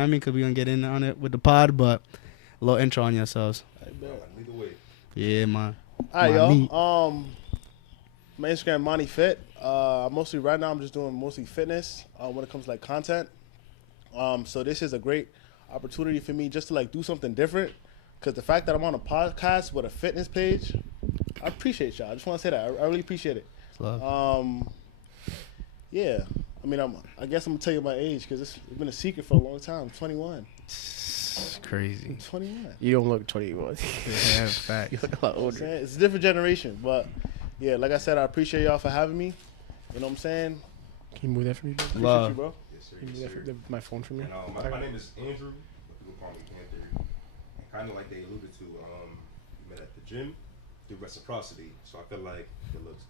know what I mean? Because we're going to get in on it with the pod, but a little intro on yourselves. Lead the way. Yeah, man. All right, y'all. My Instagram, Mahni Fit. Mostly right now, I'm just doing mostly fitness when it comes to like content. So this is a great opportunity for me just to like do something different. Because the fact that I'm on a podcast with a fitness page, I appreciate y'all. I just want to say that. I really appreciate it. Yeah. I mean, I guess I'm going to tell you my age because it's been a secret for a long time. I'm 21. It's crazy. I'm 21. You don't look 21. Yeah, fact. You look a lot older. It's a different generation. But, yeah, like I said, I appreciate y'all for having me. You know what I'm saying? Can you move that for me, bro? Appreciate you, bro. Yes, sir. Can you Yes, move sir. my phone for me? And, my name is Andrew, but people call me Panther. And kind of like they alluded to, we met at the gym through reciprocity. So I feel like good looks.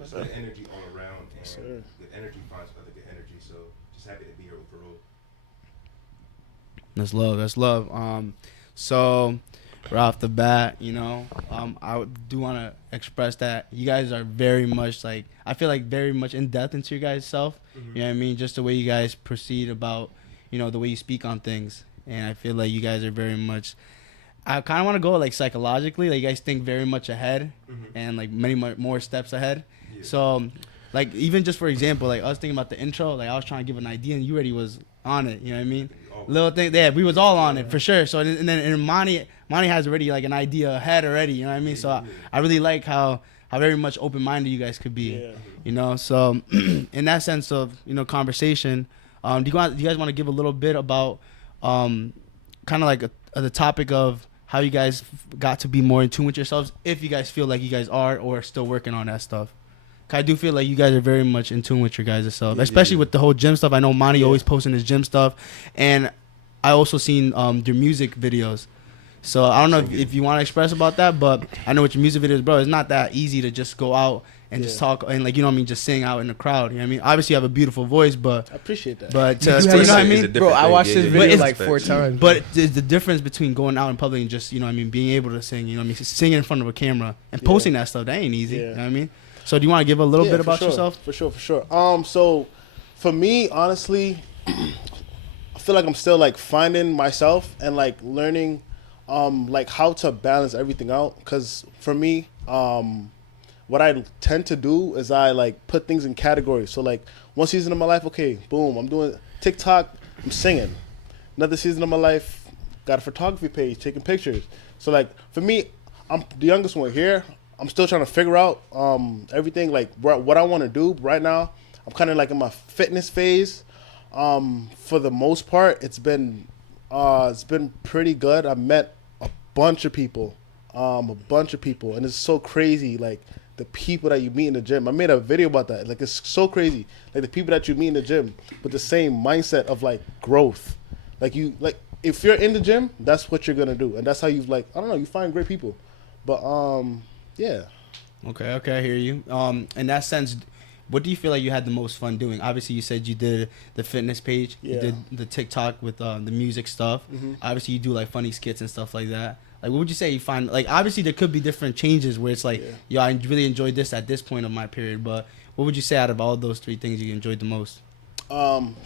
Just good energy all around, and good energy finds other good energy. So just happy to be here overall. That's love. So right off the bat, I do want to express that you guys are very much I feel like very much in depth into your guys' self. Mm-hmm. You know what I mean? Just the way you guys proceed about, the way you speak on things. And I feel like you guys are very much, I kind of want to go psychologically, you guys think very much ahead and many more steps ahead. Yeah. So even just for example, I was thinking about the intro, I was trying to give an idea and you already was on it. You know what I mean? Little thing, yeah, we was all on it for sure. So and then Mahni has already an idea ahead already. You know what I mean? So I really like how very much open minded you guys could be. Yeah. So in that sense of conversation, do you guys want to give a little bit about kind of the topic of how you guys got to be more in tune with yourselves, if you guys feel like you guys are or still working on that stuff? I do feel like you guys are very much in tune with your guys' self, especially with the whole gym stuff. I know Mahni always posting his gym stuff, and I also seen their music videos. So I don't know if you want to express about that, but I know with your music videos, bro, it's not that easy to just go out and just talk and just sing out in the crowd. You know what I mean? Obviously, you have a beautiful voice, but I appreciate that. But you know what I mean, bro? I watched this video 4 times. But the difference between going out in public and just being able to sing, singing in front of a camera and posting that stuff, that ain't easy. You know what I mean? So do you want to give a little bit about yourself? For sure. So for me, honestly, I feel like I'm still finding myself and learning how to balance everything out. Because for me, what I tend to do is I put things in categories. So one season of my life, okay, boom, I'm doing TikTok, I'm singing. Another season of my life, got a photography page, taking pictures. So for me, I'm the youngest one here. I'm still trying to figure out everything, what I want to do right now. I'm kind of in my fitness phase. For the most part, it's been pretty good. I met a bunch of people, and it's so crazy, the people that you meet in the gym. I made a video about that. It's so crazy, the people that you meet in the gym with the same mindset of growth. If you're in the gym, that's what you're gonna do, and that's how you I don't know, you find great people. But yeah. Okay, I hear you. In that sense, what do you feel like you had the most fun doing? Obviously, you said you did the fitness page. Yeah. You did the TikTok with the music stuff. Mm-hmm. Obviously, you do funny skits and stuff like that. What would you say you find? Obviously, there could be different changes where it's yo, I really enjoyed this at this point of my period. But what would you say out of all those 3 things you enjoyed the most?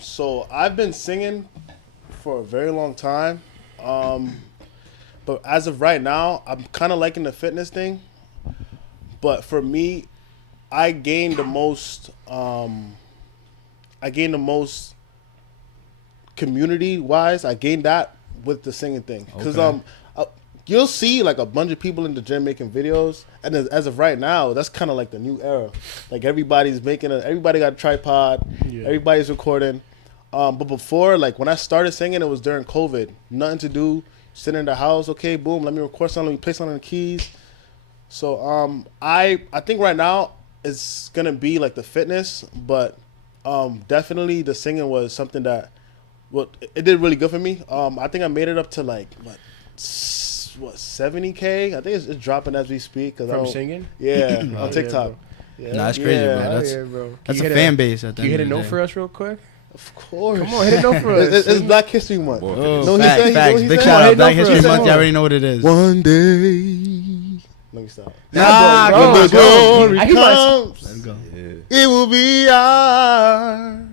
So I've been singing for a very long time. But as of right now, I'm kind of liking the fitness thing. But for me, I gained the most community-wise. I gained that with the singing thing. Because you'll see a bunch of people in the gym making videos. And as of right now, that's kind of the new era. Everybody's everybody got a tripod. Yeah. Everybody's recording. But before, when I started singing, it was during COVID. Nothing to do. Sitting in the house, okay, boom, let me record something, let me play something on the keys. So I think right now it's gonna be the fitness, but definitely the singing was something that it did really good for me. I think I made it up to 70K. I think it's dropping as we speak. From singing? Yeah, on TikTok. Yeah. Nah, that's crazy, bro. That's a fan base. Can you hit a note for us real quick? Of course. Come on, hit it note for us. It's Black History Month. Oh, facts. Big shout out. Black History Month. You already know what it is. One day. Let me stop. Nah, bro. When the glory comes, Let's go. It will be ours.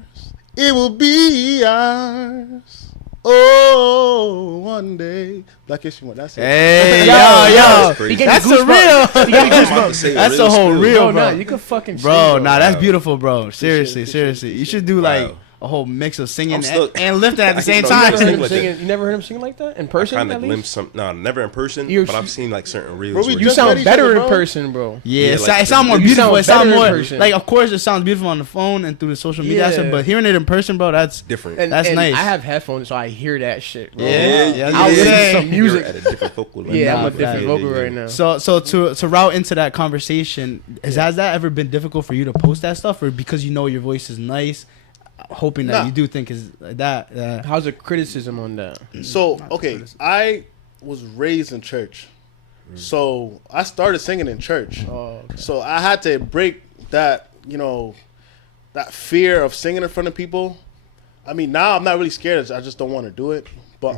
It will be ours. Oh, one day. Black History Month. That's it. Hey, Yo, yo, crazy. that's a goosebumps. real. You gave me I'm about to say That's real a whole spill. real, No, bro. you can fucking Bro, sing, nah, that's Wow. beautiful, bro. Seriously, Appreciate it, seriously. You should do Wow. like a whole mix of singing I'm still- and lifting at the I same know, You you time. never gotta heard sing him like singing. that. You never heard him sing like that in I person. kind of At least? glimpsed some. Nah, never in person. You're- but I've seen like certain reels. Bro, we where You just sound met each better other, in bro. person, bro. Yeah, Yeah, it sounds more you beautiful. sound It sounds better in more person. like, of course, it sounds beautiful on the phone and through the social media Yeah. aspect, but hearing it in person, bro, that's different. And, That's and nice. I have headphones, so I hear that shit, bro. Yeah, I'll listen to yeah. some music. You're at a different focal length. Yeah, I'm Nah, a different yeah, vocal right now. so to route into that conversation. Has that ever been difficult for you to post that stuff, or because you know your voice is nice, hoping that Nah. you do think is that? How's the criticism on that? So, okay, I was raised in church. So, I started singing in church. Oh, okay. So, I had to break that, that fear of singing in front of people. I mean, now I'm not really scared. I just don't want to do it. But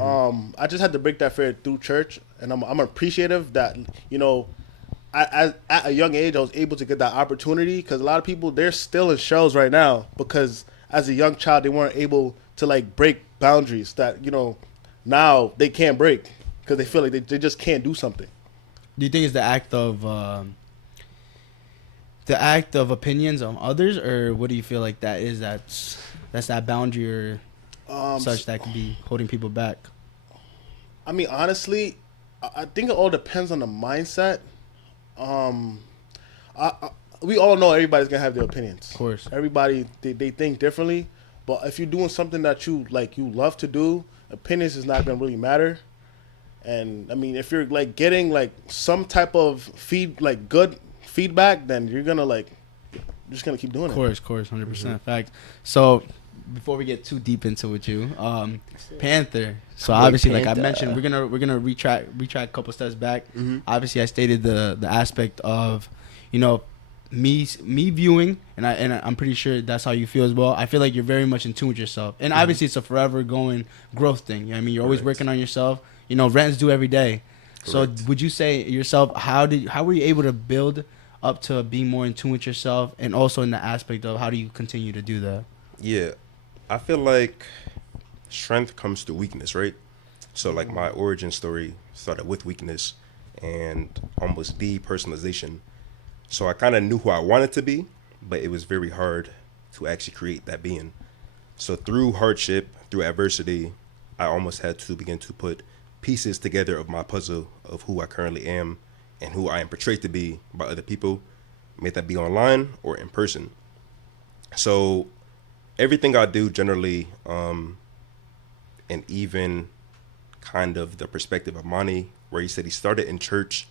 I just had to break that fear through church. And I'm appreciative that, at a young age, I was able to get that opportunity. Because a lot of people, they're still in shells right now. Because as a young child, they weren't able to, like, break boundaries that, now they can't break. Because they feel like they just can't do something. Do you think it's the act of opinions on others, or what do you feel like that is? That's that boundary or such that could be holding people back. I mean, honestly, I think it all depends on the mindset. We all know everybody's gonna have their opinions. Of course. Everybody they think differently, but if you're doing something that you love to do, opinions is not gonna really matter. And I mean, if you're like getting like some type of good feedback, then you're just gonna keep doing it. Of course, 100% fact. So before we get too deep into it, Panther. So obviously, like I mentioned, we're gonna retract a couple steps back. Obviously, I stated the aspect of, me viewing, and I'm pretty sure that's how you feel as well. I feel like you're very much in tune with yourself, and obviously it's a forever going growth thing. You know what I mean, you're always working on yourself. Rent's due every day. So would you say yourself, how were you able to build up to being more in tune with yourself, and also in the aspect of how do you continue to do that? Yeah, I feel like strength comes through weakness, right? So like my origin story started with weakness and almost depersonalization. So I kind of knew who I wanted to be, but it was very hard to actually create that being. So through hardship, through adversity, I almost had to begin to put pieces together of my puzzle of who I currently am and who I am portrayed to be by other people, may that be online or in person. So everything I do generally, and even kind of the perspective of Mahni, where he said he started in church,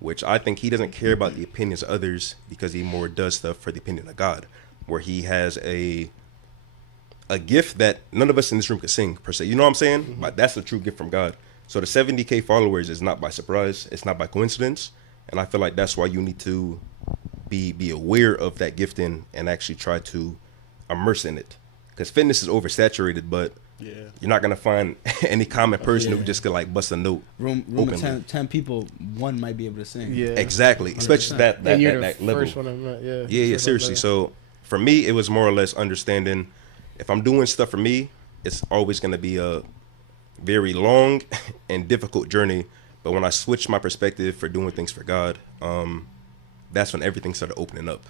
which I think he doesn't care about the opinions of others because he more does stuff for the opinion of God, where he has a gift that none of us in this room could sing per se. You know what I'm saying? But that's a true gift from God. So the 70K followers is not by surprise. It's not by coincidence. And I feel like that's why you need to be aware of that gifting and actually try to immerse in it. Because fitness is oversaturated, but you're not going to find any common person who just could like bust a note. Room openly. of 10 people, one might be able to sing. Yeah. Exactly. Especially that And you're that the level. first one I met, yeah. Yeah, First seriously. one I met. So for me, it was more or less understanding if I'm doing stuff for me, it's always going to be a very long and difficult journey. But when I switched my perspective for doing things for God, that's when everything started opening up.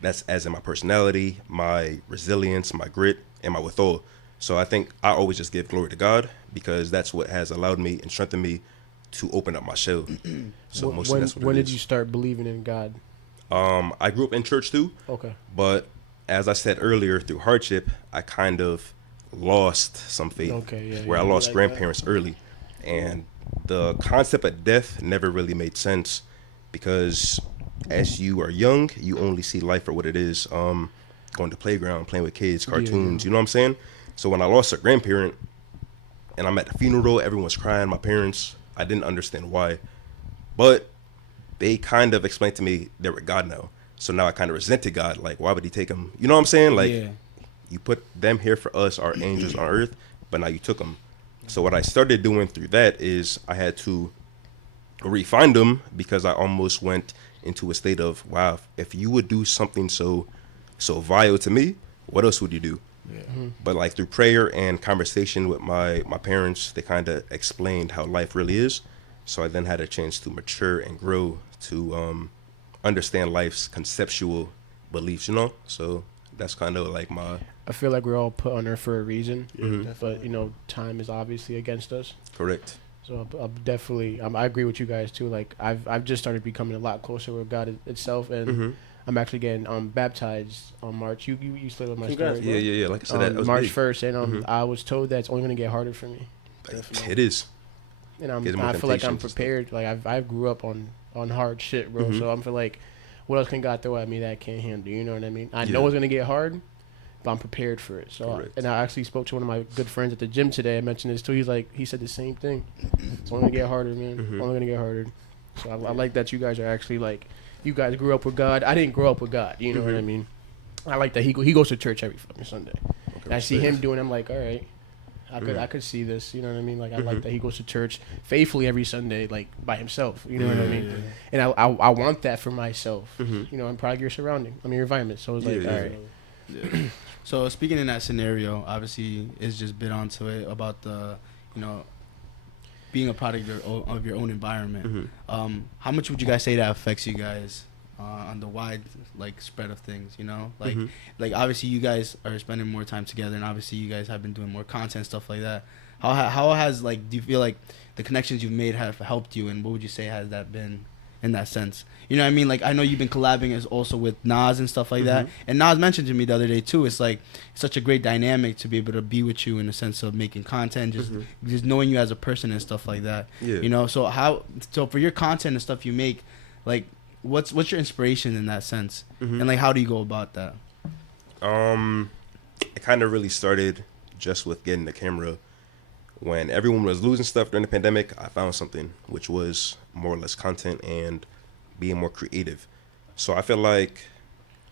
That's as in my personality, my resilience, my grit, and my withal. So I think I always just give glory to God because that's what has allowed me and strengthened me to open up my shell. So mostly that's what when it did is. you start believing in God? I grew up in church too. Okay. But as I said earlier, through hardship, I kind of lost some faith. Okay, yeah, where yeah. I lost Like grandparents early. And the concept of death never really made sense because as you are young, you only see life for what it is. Going to playground, playing with kids, cartoons, you know what I'm saying? So when I lost a grandparent and I'm at the funeral, everyone's crying, my parents, I didn't understand why. But they kind of explained to me they were God now. So now I kind of resented God. Like, why would he take them? You know what I'm saying? Like, you put them here for us, our angels on earth, but now you took them. So what I started doing through that is I had to refine them because I almost went into a state of, wow, if you would do something so vile to me, what else would you do? But like through prayer and conversation with my parents, they kind of explained how life really is. So I then had a chance to mature and grow to understand life's conceptual beliefs, you know? So that's kind of like my... I feel like we're all put on Earth for a reason, Mhm. but you know, time is obviously against us. Correct. So I'm definitely, I agree with you guys too. Like I've just started becoming a lot closer with God itself, and Mm-hmm. I'm actually getting baptized on March. You slid on my Congrats, story. Yeah. Like I said, that was March big. 1st, and Mhm. I was told that it's only gonna get harder for me, It is. and Gives more I feel like I'm temptations and stuff. prepared. Like I grew up on hard shit, bro. Mhm. So I'm feel like, what else can God throw at me that I can't handle? You know what I mean? I know Yeah. it's gonna get hard, but I'm prepared for it. So, Correct. and I actually spoke to one of my good friends at the gym today. I mentioned this too. He said the same thing. It's only gonna get harder, man. Mhm. Only gonna get harder. So I like that you guys are actually like, you guys grew up with God. I didn't grow up with God. You know what I Mhm. mean? I like that he goes to church every fucking Sunday. Okay, And I see respect. him doing. I'm like, all right. Mhm. I could see this, you know what I mean? Like I like Mhm. that he goes to church faithfully every Sunday, like by himself, you know what I mean? Yeah. And I want that for myself, Mhm. you know, and probably your surrounding, your environment. So it's like, Yeah, all yeah. right, Yeah. So speaking in that scenario, obviously, it's just bit onto it about the, you know, being a product of your own environment. Mhm. How much would you guys say that affects you guys on the wide like spread of things? You know, Mhm. like obviously you guys are spending more time together, and obviously you guys have been doing more content stuff like that. How has like do you feel like the connections you've made have helped you, and what would you say has that been in that sense? You know what I mean? Like I know you've been collabing as also with Nas and stuff like that, Mhm. and Nas mentioned to me the other day too. It's like such a great dynamic to be able to be with you in the sense of making content, just knowing you as a person and stuff like that. Yeah. You know, so for your content and stuff you make, like what's your inspiration in that sense, Mhm. and like how do you go about that? It kind of really started just with getting the camera. When everyone was losing stuff during the pandemic, I found something, which was more or less content and being more creative. So I feel like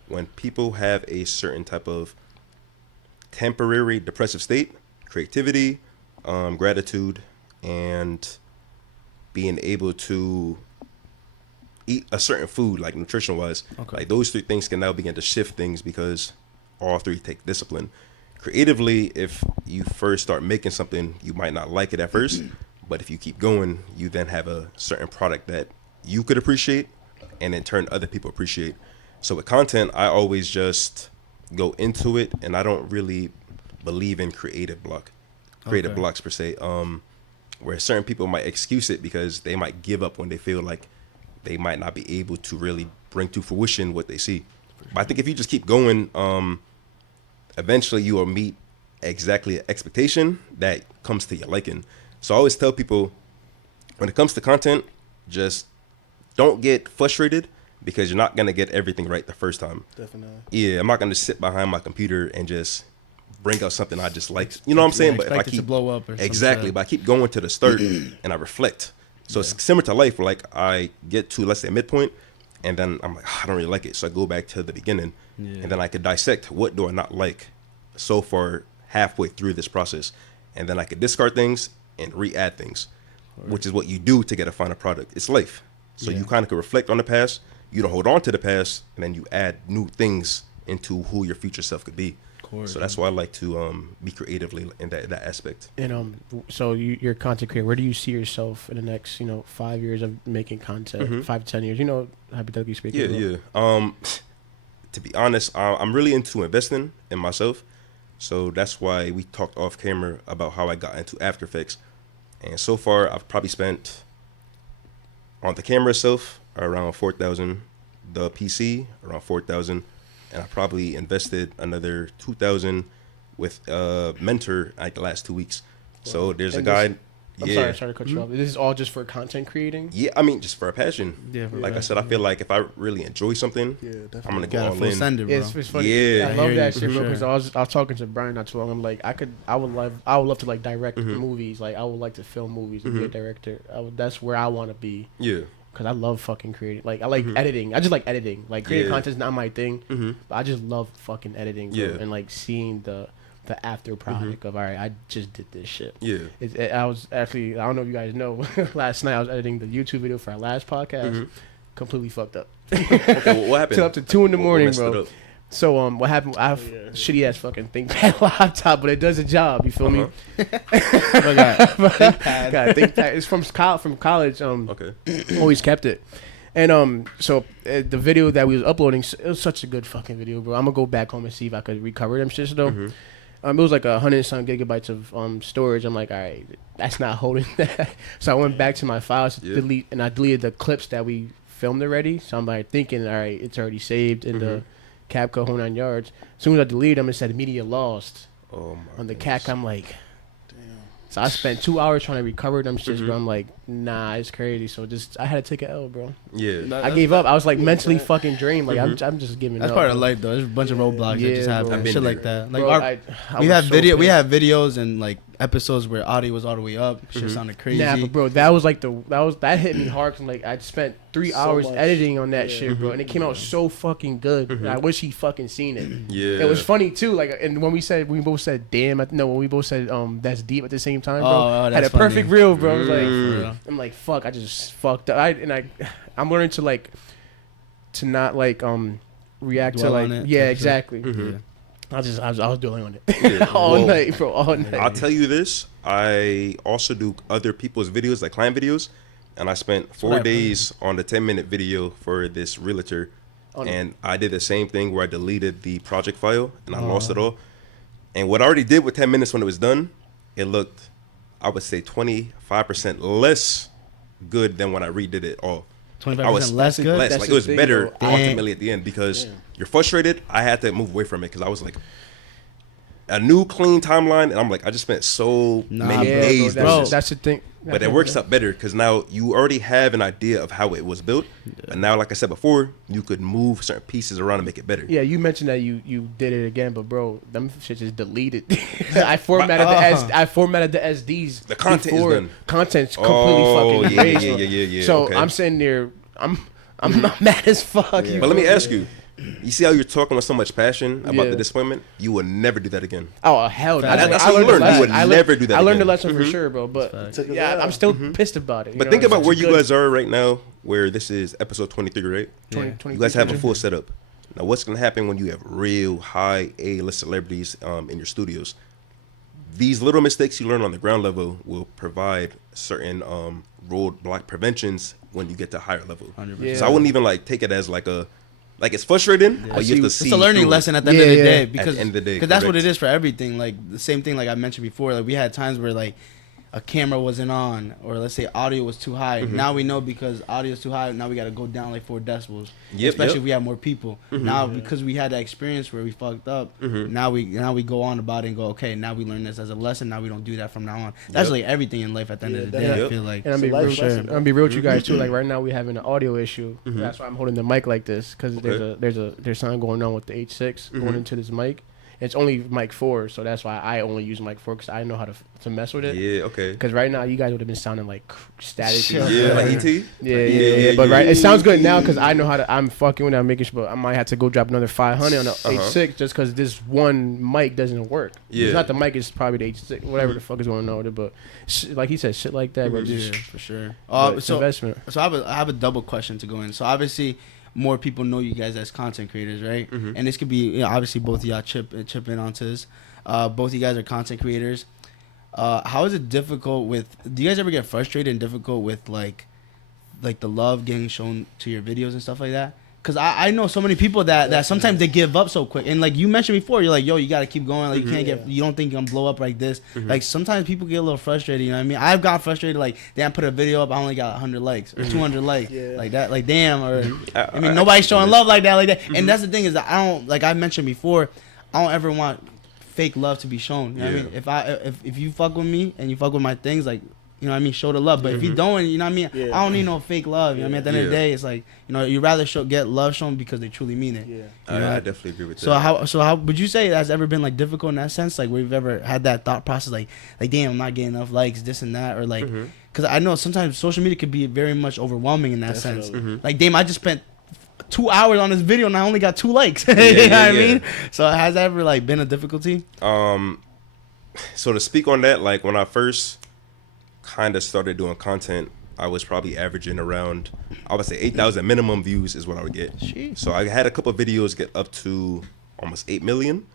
when people have a certain type of temporary depressive state, creativity, gratitude, and being able to eat a certain food, like nutrition wise, Okay. like those three things can now begin to shift things because all three take discipline. Creatively, if you first start making something, you might not like it at first, but if you keep going, you then have a certain product that you could appreciate and in turn other people appreciate. So with content, I always just go into it, and I don't really believe in creative Okay. blocks per se. Where certain people might excuse it because they might give up when they feel like they might not be able to really bring to fruition what they see. But I think if you just keep going, eventually you will meet exactly an expectation that comes to your liking. So I always tell people, when it comes to content, just don't get frustrated because you're not going to get everything right the first time. Definitely. Yeah, I'm not going to sit behind my computer and just bring out something I just like. You know what I'm saying? But if I expect it to keep blow up or some exactly, shit. but I keep going to the start and I reflect. So it's similar to life, where like I get to, let's say, a midpoint, and then I'm like, I don't really like it. So I go back to the beginning, Yeah. and then I could dissect what do I not like so far halfway through this process. And then I could discard things and re-add things, which is what you do to get a final product. It's life. So you kind of can reflect on the past. You don't hold on to the past, and then you add new things into who your future self could be. Course. So that's why I like to be creatively in that aspect. And so you're a content creator. Where do you see yourself in the next 5 years of making content? 5 to 10 years, hypothetically speaking. Yeah, yeah. To be honest, I'm really into investing in myself. So that's why we talked off camera about how I got into After Effects. And so far, I've probably spent on the camera itself around 4,000, the PC around 4,000, and I probably invested another 2,000 with a mentor like the last 2 weeks. So there's a And guy. I'm sorry to cut you off. This is all just for content creating. Yeah, I mean, just for a passion. Yeah, for Like I passion, said, I feel like if I really enjoy something, Yeah, definitely. I'm gonna go Got a all full in. sender, bro. It's funny. Yeah. I I love hear that you, shit, for bro. Because sure. I was talking to Brian not too long. I'm like, I would love to like direct Mm-hmm. movies. Like I would like to film movies and be a director. That's where I want to be. Yeah. Cause I love fucking creating. Like I like editing. I just like editing. Like creating Yeah. content's not my thing. Mm-hmm. But I just love fucking editing. Bro, Yeah. and like seeing the after product of all right, I just did this shit. Yeah. I was actually, I don't know if you guys know, last night I was editing the YouTube video for our last podcast. Completely fucked up. Okay, what happened? Till up to 2 in the What morning, messed it bro. up? So what happened? I have shitty ass fucking ThinkPad laptop, but it does a job. You feel me? ThinkPad. God, ThinkPad. It's from college. Okay. Always kept it. And so the video that we was uploading, it was such a good fucking video, bro. I'm gonna go back home and see if I could recover them shits though. It was like 100 some gigabytes of storage. I'm like, all right, that's not holding that. So I went back to my files to delete, and I deleted the clips that we filmed already. So I'm like thinking, all right, it's already saved in the CapCut whole 9 yards. As soon as I deleted them, it said media lost on the CapCut. I'm like, damn. So I spent 2 hours trying to recover them shits, bro. I'm like, nah, it's crazy. So I had to take an L, bro. Yeah. I gave up. I was like mentally fucking drained. Like I'm just giving That's up. part of life, though. There's a bunch of roadblocks that just happen. Shit like that. Like Bro, we have videos and like episodes where audio was all the way up. Shit sounded crazy. Nah, but bro, that hit me hard. Cause like I spent 3 hours editing on that shit, bro, and it came out so fucking good. I wish he fucking seen it. Yeah. It was funny too. Like, and when we both said damn. When we both said that's deep at the same time, bro. Oh, had a funny. perfect reel, bro. I was like, I'm like, fuck, I just fucked up. I'm learning to like to not like react Dwell to on like it, yeah, type exactly. Yeah. I was dwelling on it all night, bro. All night. I'll tell you this. I also do other people's videos, like client videos, and I spent 4 days on the 10-minute video for this realtor, and I did the same thing where I deleted the project file and I lost it all. And what I already did with 10 minutes when it was done, it looked, I would say, 25% less good than when I redid it all. 25% less good? Less. Like, it was better ultimately at the end because you're frustrated. I had to move away from it because I was like, a new clean timeline, and I'm like, I just spent so many days. Bro, that's the thing. But it works out better because now you already have an idea of how it was built. And now, like I said before, you could move certain pieces around and make it better. Yeah, you mentioned that you did it again, but bro, them shit just deleted. I formatted the SDs. The content is done. Content's completely fucking erased. Yeah. So okay. I'm sitting there, I'm not mad as fuck. But let me ask you. You see how you're talking with so much passion about the disappointment? You will never do that again. Oh, hell no. That's what you learned. You would never do that I learned again. the lesson for sure, bro. But I'm still pissed about it. But think about where you guys are right now, where this is episode 23, right? 20, you guys have a full setup. Now, what's going to happen when you have real high A-list celebrities in your studios? These little mistakes you learn on the ground level will provide certain roadblock preventions when you get to higher level. 100%. So I wouldn't even take it as like it's frustrating, but you have to see. It's a learning lesson at the end of the day because at the end of the day, that's what it is for everything. Like the same thing, like I mentioned before. Like we had times where like a camera wasn't on, or let's say audio was too high. Now we know because audio is too high. Now we got to go down like 4 decibels. Especially if we have more people. Now because we had that experience where we fucked up. Now we go on about it and go, okay, now we learn this as a lesson. Now we don't do that from now on. That's like everything in life at the end of the day. I feel like. And I'm gonna be real with you guys too. Like right now we having an audio issue. That's why I'm holding the mic like this because there's something going on with the H6 going into this mic. It's only mic 4, so that's why I only use mic 4 because I know how to mess with it. Yeah, okay. Because right now you guys would have been sounding like static. Yeah, like ET. Yeah. But it sounds good now because I know how to. I'm fucking with it. I'm making sure. But I might have to go drop another 500 on the H6 just because this one mic doesn't work. Yeah. It's not the mic. It's probably the H6. Whatever the fuck is going on with it. But like he said, shit like that. Bro, just for sure. So investment. So I have a double question to go in. So obviously, more people know you guys as content creators, right? And this could be obviously both of y'all chip in onto this. Both of you guys are content creators. How is it difficult with? Do you guys ever get frustrated and difficult with like the love getting shown to your videos and stuff like that? Because I know so many people that sometimes they give up so quick. And like you mentioned before, you're like, yo, you got to keep going. Like you can't you don't think you're going to blow up like this. Like sometimes people get a little frustrated, you know what I mean? I've got frustrated, like, damn, put a video up, I only got 100 likes or 200 likes. Like that, like, damn. Or, I mean, nobody's showing love like that. And that's the thing is that I don't, like I mentioned before, I don't ever want fake love to be shown. You know what I mean? If you fuck with me and you fuck with my things, like, you know what I mean, show the love. But if you don't, you know what I mean, I don't need no fake love. You know what I mean? At the end of the day, it's like, you know, you rather get love shown because they truly mean it. I definitely agree with that. So how would you say it has ever been like difficult in that sense? Like where you've ever had that thought process, like damn, I'm not getting enough likes, this and that, or like, because I know sometimes social media could be very much overwhelming in that sense. Like damn, I just spent 2 hours on this video and I only got 2 likes. You know what I mean? So has that ever like been a difficulty? So to speak on that, like when I first kind of started doing content, I was probably averaging around, I would say 8,000 minimum views is what I would get. So I had a couple of videos get up to almost 8 million.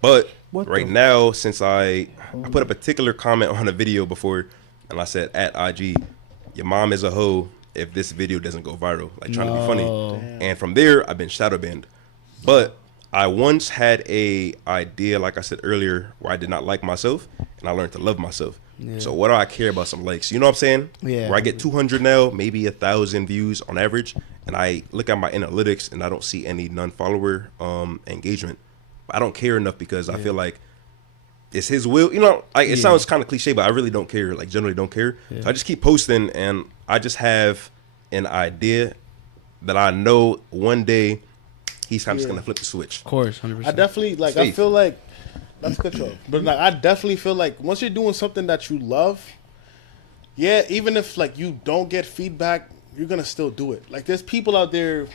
But What right the- now, since I put a particular comment on a video before, and I said at IG, your mom is a hoe if this video doesn't go viral, like trying to be funny. Damn. And from there, I've been shadow banned. But I once had a idea, like I said earlier, where I did not like myself, and I learned to love myself. Yeah. So what do I care about some likes? You know what I'm saying? Yeah. Where I get 200 now, maybe 1,000 views on average, and I look at my analytics and I don't see any non-follower engagement. I don't care enough because I feel like it's his will. You know, it sounds kind of cliche, but I really don't care. Like, generally don't care. So I just keep posting, and I just have an idea that I know one day he's kind of just gonna flip the switch. Of course, 100%. I definitely like. I feel like that's good, Joe. But like, I definitely feel like once you're doing something that you love, yeah, even if like you don't get feedback, you're gonna still do it. Like, there's people out there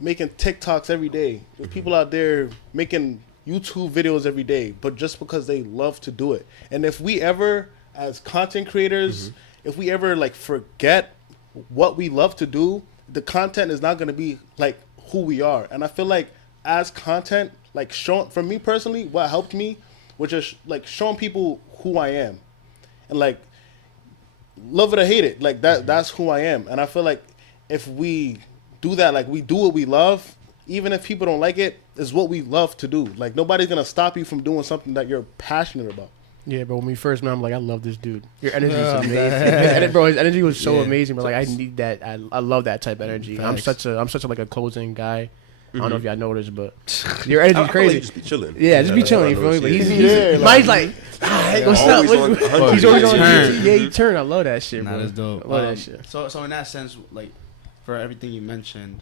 making TikToks every day. There's people out there making YouTube videos every day, but just because they love to do it. And if we ever, as content creators, if we ever like forget what we love to do, the content is not gonna be like who we are. And I feel like as content, like showing, for me personally, what helped me was just like showing people who I am, and like love it or hate it, like that's who I am. And I feel like if we do that, like we do what we love, even if people don't like it, is what we love to do. Like, nobody's gonna stop you from doing something that you're passionate about. Yeah, bro. When we first met, I'm like, I love this dude. Your energy is amazing, and, bro. His energy was so amazing. But like, I need that. I love that type of energy. I'm such a like a closing guy. I don't know if y'all noticed, but your energy is I crazy. like just be chilling. Yeah, just be chilling. You feel me? But he's Mike's like, hey, what's up? Always on 100. He's always on. Turn. Yeah, you turn. I love that shit, Nah, bro. that's dope. I love that shit. So in that sense, like, for everything you mentioned,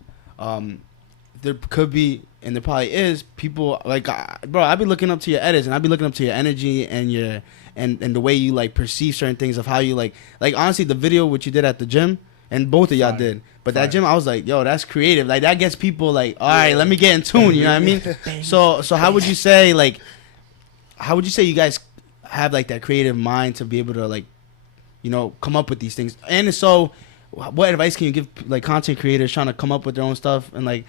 there could be, and there probably is, people like, bro, I be looking up to your edits, and I be looking up to your energy and your and the way you like perceive certain things, of how you like honestly, the video which you did at the gym, and both of y'all did, but that gym, I was like, yo, that's creative. Like, that gets people like, all right, let me get in tune. You know what I mean? So how would you say you guys have like that creative mind to be able to like, you know, come up with these things? And so, what advice can you give like content creators trying to come up with their own stuff and like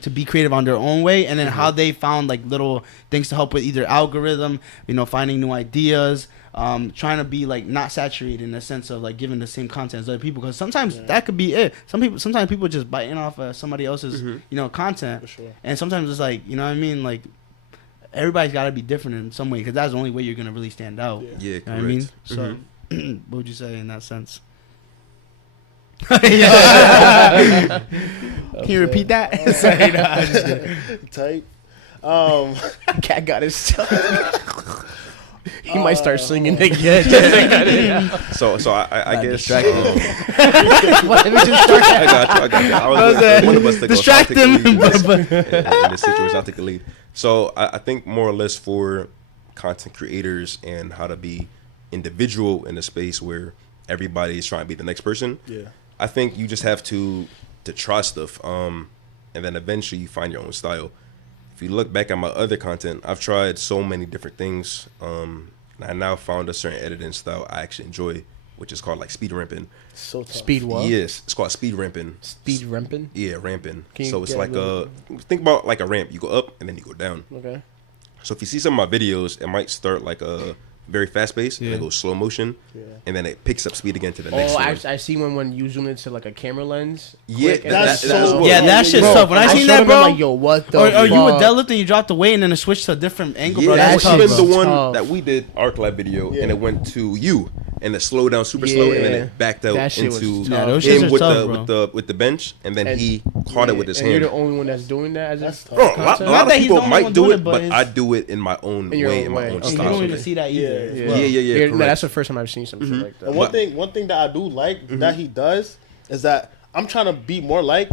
to be creative on their own way, and then how they found like little things to help with either algorithm, you know, finding new ideas, trying to be like not saturated in the sense of like giving the same content as other people, because sometimes that could be it. Sometimes people just biting off somebody else's you know, content, For sure. and sometimes it's like, you know what I mean, like everybody's got to be different in some way, because that's the only way you're gonna really stand out. Yeah, You correct. know what I mean? So what would you say in that sense? Can you repeat that? Sorry, no, I just Type. Cat got his stuff. He might start singing again. So I guess. distracted. Let me just start. I got you. I was waiting for one of us to go. Distract So I'll take the them. lead in this situation. I'll take the lead. So I think more or less for content creators and how to be individual in a space where everybody is trying to be the next person. Yeah. I think you just have to try stuff, and then eventually you find your own style. If you look back at my other content, I've tried so many different things. And I now found a certain editing style I actually enjoy, which is called like speed ramping. So tough. Speed what? Yes, it's called speed ramping. Speed ramping. Yeah, ramping. Can you So it's get like a think about like a ramp. You go up and then you go down. Okay. So if you see some of my videos, it might start like a very fast pace, and Yeah. it goes slow motion, Yeah. and then it picks up speed again to the next Oh, one. I see when you zoom into like a camera lens. Yeah, quick, and that's then- so- Yeah, that shit's Bro, tough. When I seen showed that, him, bro, I'm like, yo, what the or you would fuck? deadlift and you drop the weight and then it switched to a different angle, bro. Yeah, That's that tough, even shit's bro. the one tough. that we did arc lab video, Yeah. and it went to you, and it slowed down super slow, and then Yeah. it backed out That shit was into tough. Yeah, those shits him are with tough, the bro. with the bench, and then And- he caught it with his and hand. you're the only one that's doing that. As That's a tough. Bro, a lot, content? a Not lot that of he's the people only might one do doing it, it, but but I it's- do it in my own In your way, own in my way. own Okay. You style. don't even see that either. Yeah. as Yeah. well. Yeah, Nah, correct. that's the first time I've seen some shit like that. And one thing that I do like that he does is that I'm trying to be more like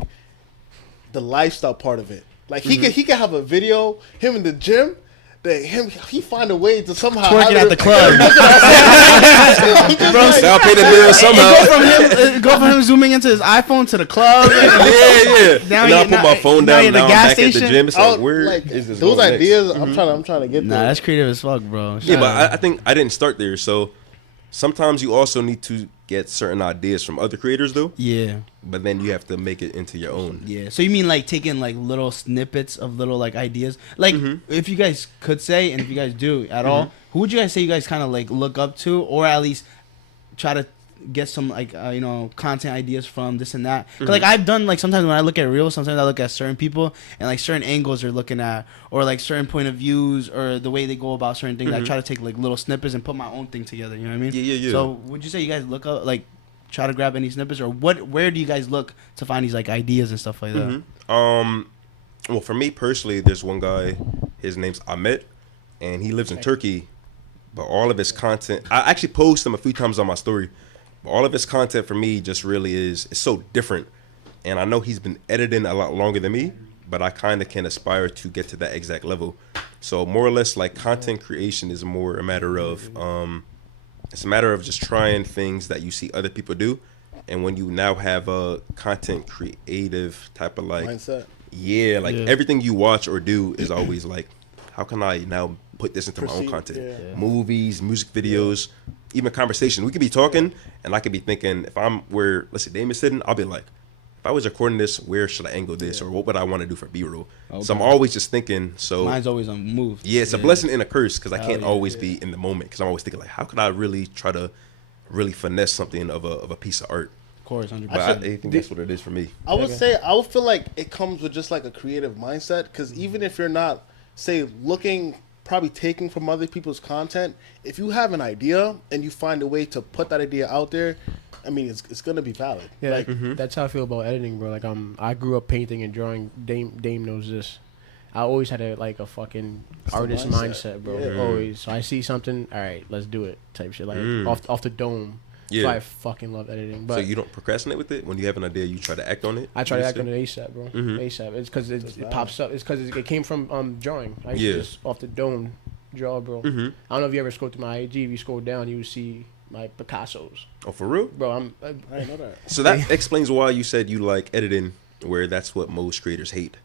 the lifestyle part of it. Like he can have a video him in the gym. That he find a way to somehow Twerking at the club. Bro, I'll pay the bill somehow. Go from him zooming into his iPhone to the club. Yeah. Now And I you're put not- my phone now down. you're in Now the I'm gas back at the station? gym. It's like, where like is this those going next? ideas. I'm trying to get Nah, there. that's creative as fuck, bro. Yeah, but I think I didn't start there. So sometimes you also need to get certain ideas from other creators though. Yeah. But then you have to make it into your own. Yeah. So you mean like taking like little snippets of little like ideas? Like if you guys could say, and if you guys do at all, who would you guys say you guys kind of like look up to, or at least try to get some like content ideas from, this and that? 'Cause, like I've done, like sometimes when I look at reels, sometimes I look at certain people and like certain angles they're looking at, or like certain point of views, or the way they go about certain things. I try to take like little snippets and put my own thing together. You know what I mean? Yeah. So would you say you guys look up, like try to grab any snippets, or where do you guys look to find these like ideas and stuff like that? Well, for me personally, there's one guy. His name's Ahmet, and he lives in Turkey. But all of his content, I actually post him a few times on my story. But all of his content for me just really is so different. And I know he's been editing a lot longer than me, but I kind of can aspire to get to that exact level. So more or less, like content creation is more a matter of, it's a matter of just trying things that you see other people do. And when you now have a content creative type of like mindset. Yeah, like everything you watch or do is always like, how can I now put this into my own content? Yeah. Movies, music videos, even conversation. We could be talking, and I could be thinking, if I'm where, let's say Dame is sitting, I'll be like, if I was recording this, where should I angle this, or what would I want to do for B-roll? Okay. So I'm always just thinking. So mine's always on move. Yeah, it's a blessing and a curse, because I can't always be in the moment, because I'm always thinking like, how could I really try to really finesse something of a piece of art? Of course, 100%. But I think that's what it is for me. I would say I would feel like it comes with just like a creative mindset, because even if you're not, say, looking, probably taking from other people's content, if you have an idea and you find a way to put that idea out there, I mean, it's gonna be valid. Yeah, like that's how I feel about editing, bro. Like I grew up painting and drawing. Dame knows this. I always had a fucking artist mindset, bro. Yeah. Always. So I see something, all right, let's do it, type shit. Like off the dome. Yeah. So I fucking love editing. But so you don't procrastinate with it? When you have an idea, you try to act on it? I try to act on it ASAP, bro. ASAP. It's because it pops up. It's because it came from drawing. I used to just off the dome draw, bro. I don't know if you ever scrolled through my IG. If you scroll down, you would see my Picassos. Oh, for real? Bro, I didn't know that. So that explains why you said you like editing, where that's what most creators hate.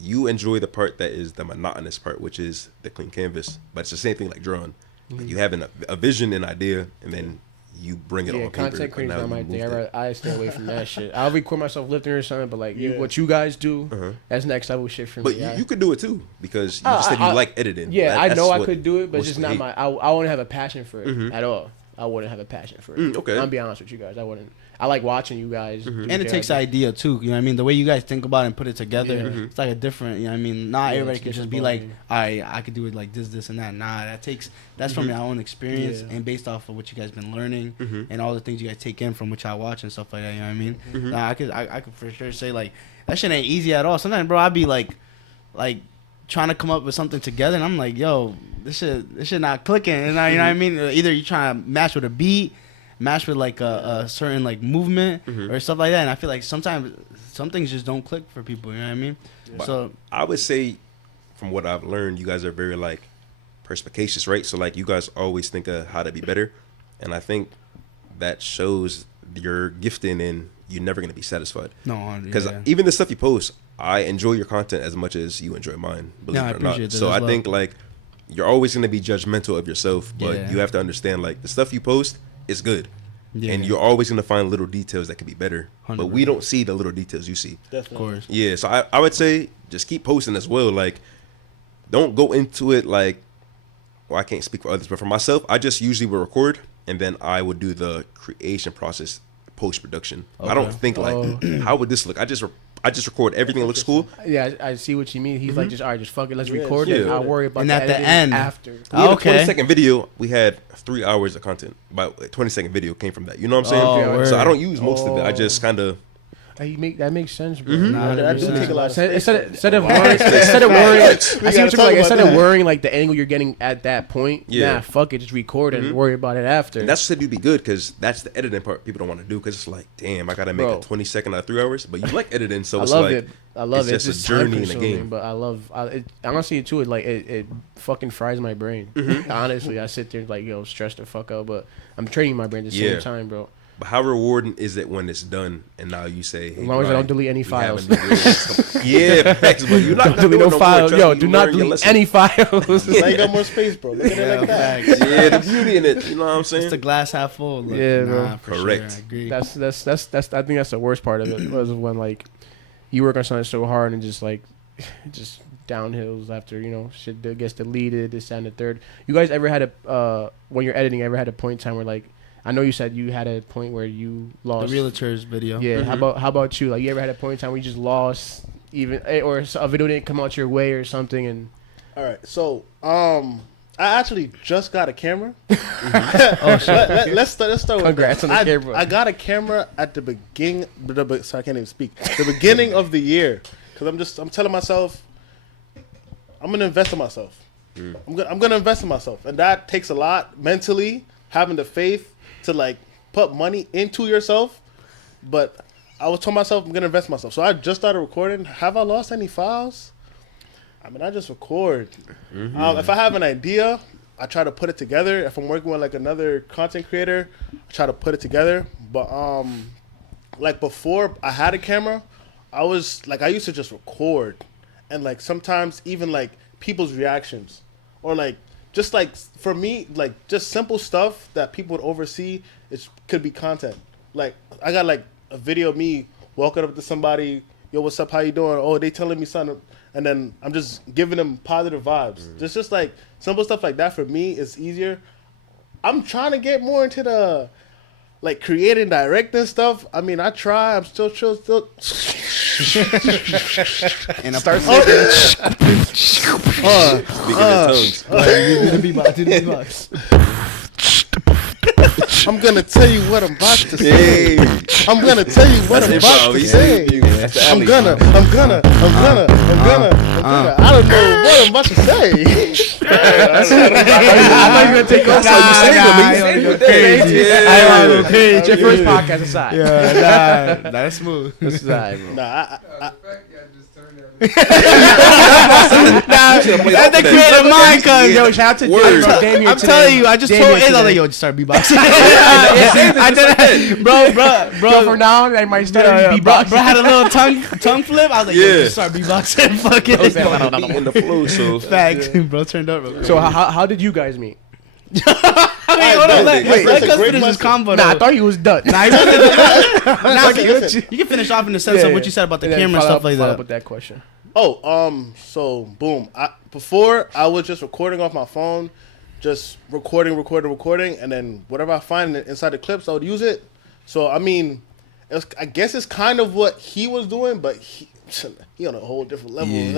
You enjoy the part that is the monotonous part, which is the clean canvas. But it's the same thing like drawing. Like you have a vision, an idea, and then you bring it on paper. Content creation is not my thing. I stay away from that shit. I'll record myself lifting or something, but like what you guys do, that's next level shit for me. But you could do it too, because you just said you like editing. Yeah, I know I could do it, but it's just not my. I wouldn't have a passion for it at all. I wouldn't have a passion for it. Okay. I'll be honest with you guys. I wouldn't. I like watching you guys. And it takes idea too. You know what I mean? The way you guys think about it and put it together, it's like a different. You know what I mean? Not everybody can just be like, I could do it like this, and that. Nah, that's from your own experience and based off of what you guys been learning and all the things you guys take in from what y'all watch and stuff like that. You know what I mean? Nah, I could for sure say like that shit ain't easy at all. Sometimes, bro, I'd be like trying to come up with something together, and I'm like, yo, this shit not clicking. And you know what I mean? Either you trying to match with a beat, match with like a certain like movement or stuff like that. And I feel like sometimes some things just don't click for people. You know what I mean? But so I would say, from what I've learned, you guys are very like perspicacious, right? So like you guys always think of how to be better, and I think that shows your gifting, and you're never gonna be satisfied. No, because even the stuff you post, I enjoy your content as much as you enjoy mine. Believe it or not. So I think like you're always gonna be judgmental of yourself, but you have to understand like the stuff you post is good. Yeah. And you're always going to find little details that could be better. 100%. But we don't see the little details you see. Definitely. Of course. Yeah, so I would say just keep posting as well. Like, don't go into it like, well, I can't speak for others, but for myself, I just usually will record, and then I would do the creation process, post-production. Okay. I don't think like, how would this look? I just record everything that looks cool. Yeah, I see what you mean. He's like, just all right, just fuck it, let's record it. I'll worry about and at the end after. We had a 20-second video. We had 3 hours of content. About a 20-second video came from that. You know what I'm saying? So I don't use most of it. I just kind of. That makes sense, bro. I do take a lot of instead of worrying, I see what you're like. Instead of worrying like the angle you're getting at that point, fuck it, just record and worry about it after. And that's what said you'd be good, because that's the editing part people don't want to do, because it's like, damn, I gotta make a 20-second out of 3 hours. But you like editing, so it's like I love it. It's just a journey in the game. But honestly too, it fucking fries my brain. Honestly, I sit there like, yo, stress the fuck out, but I'm training my brain at the same time, bro. But how rewarding is it when it's done and now you say, hey, As long as I don't delete any files. Yeah, facts, but you're not delete no files. Yo, do not delete lesson. any files. Now you got more space, bro. Look at it like that. facts. Yeah, the beauty in it. You know what I'm saying? It's the glass half full. Look. Yeah, bro. Nah, for Correct. Sure, I agree. That's I think that's the worst part of it was when like you work on something so hard and just like just downhills after shit that gets deleted, this that, and the third. You guys ever had a when you're editing, ever had a point in time where like I know you said you had a point where you lost the realtors video. Yeah. How about you? Like you ever had a point in time where you just lost even or a video didn't come out your way or something and All right, so I actually just got a camera. Oh shit. Let's start with Congrats that. on the camera. I got a camera at the beginning. Sorry, I can't even speak. The beginning of the year, because I'm telling myself, I'm gonna invest in myself. I'm gonna invest in myself, and that takes a lot mentally, having the faith to like put money into yourself. But I was telling myself I'm gonna invest in myself, so I just started recording. Have I lost any files? I mean, I just record. If I have an idea, I try to put it together. If I'm working with like another content creator, I try to put it together. But like before I had a camera, I used to just record, and like sometimes even like people's reactions, or like just like for me like just simple stuff that people would oversee. It could be content. Like I got like a video of me walking up to somebody, yo, what's up? How you doing? Oh, they telling me something. And then I'm just giving them positive vibes. Just like simple stuff like that for me is easier. I'm trying to get more into the like creating, directing stuff. I mean, I try. I'm still. And start Speaking in tongues. I'm gonna tell you what I'm about to say. I'm gonna tell you what I'm about to say. I'm gonna. I don't know what I'm about to say. I'm not gonna take off. I don't know. It's your first podcast aside. Yeah, that's smooth. This is alright, bro. Nah, That's the creative mind, cuz. Yo, shout out to Damien. I'm telling you, I just told Iz, I was like, yo, just start beatboxing. I did that. Bro, from now on, I might start beatboxing. Bro had a little tongue flip. I was like, yo, just start beatboxing. Fuck it. In the flow, so Facts. Bro turned up real quick. So how did you guys meet? Hold on, let us finish this combo. Nah, I thought you was done. You can finish off in the sense of what you said about the camera and stuff like that. With that question. So boom. Before I was just recording off my phone, just recording, and then whatever I find inside the clips, I would use it. So I mean, I guess it's kind of what he was doing, but he on a whole different level. You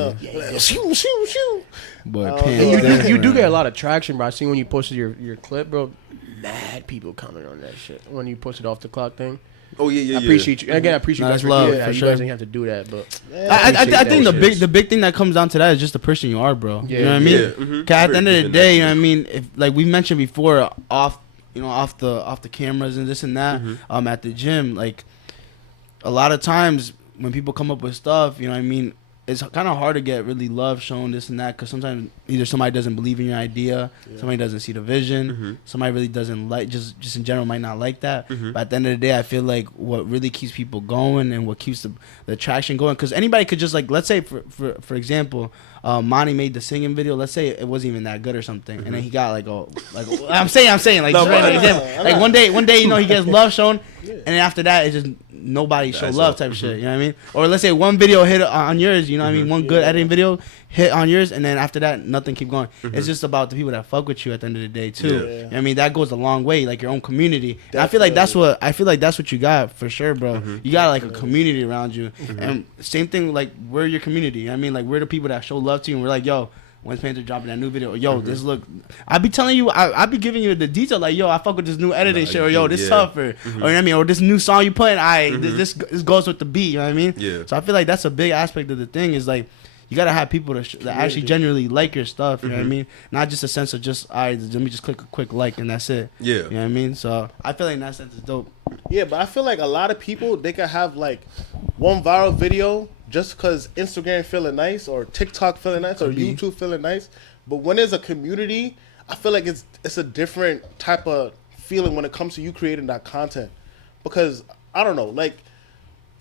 do get a lot of traction, bro. I seen when you posted your clip, bro. Mad people comment on that shit when you posted off the clock thing. Oh yeah. I appreciate you. Again, I appreciate you guys for love, doing that. for You sure. guys didn't have to do that, but I think the big thing that comes down to that is just the person you are, bro. Yeah. You know what I mean? Yeah. Mhm. 'Cause at the end of the day, you know what I mean. If like we mentioned before, off the cameras and this and that, at the gym, like a lot of times when people come up with stuff, you know what I mean, it's kind of hard to get really love shown, this and that, because sometimes either somebody doesn't believe in your idea, somebody doesn't see the vision, somebody really doesn't like, just in general might not like that. But at the end of the day, I feel like what really keeps people going and what keeps the attraction going, because anybody could just like, let's say for example, Mahni made the singing video. Let's say it wasn't even that good or something, and then he got like I'm saying like just right example. Like one day you know he gets love shown, and then after that it's just nobody show love type shit. You know what I mean? Or let's say one video hit on yours. You know what I mean? One good editing video hit on yours, and then after that nothing keep going. It's just about the people that fuck with you at the end of the day too. You know what I mean? That goes a long way. Like your own community. And I feel like that's what you got for sure, bro. You got like a community around you, and same thing like we're your community. You know what I mean? Like we're the people that show love to you, and we're like, yo, when's Panther dropping that new video? Or, yo, this look. I be telling you, I be giving you the detail. Like, yo, I fuck with this new editing shit. Or, yo, this tougher. Or, you know what I mean? Or this new song you putting. This goes with the beat. You know what I mean? Yeah. So I feel like that's a big aspect of the thing is like, you gotta have people that actually genuinely like your stuff. You know what I mean? Not just a sense of just, all right, let me just click a quick like and that's it. Yeah. You know what I mean? So I feel like in that sense it's dope. Yeah, but I feel like a lot of people, they could have like one viral video just because Instagram feeling nice or TikTok feeling nice or YouTube feeling nice. But when there's a community, I feel like it's a different type of feeling when it comes to you creating that content. because I don't know, like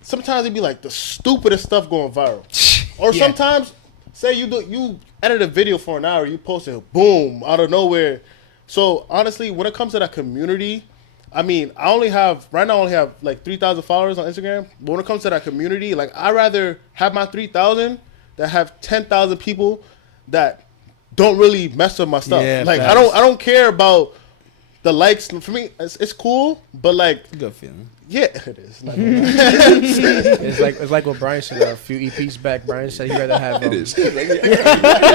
sometimes it'd be like the stupidest stuff going viral, or sometimes say you edit a video for an hour, you post it, boom, out of nowhere. So honestly, when it comes to that community, I mean, I only have like 3,000 followers on Instagram. But when it comes to that community, like I'd rather have my 3,000 than have 10,000 people that don't really mess with my stuff. Yeah, like facts. I don't care about the likes. For me, it's cool, but like Good feeling. yeah, it is. Not It's like what Brian said a few EPs back. Brian said he'd rather have. It is.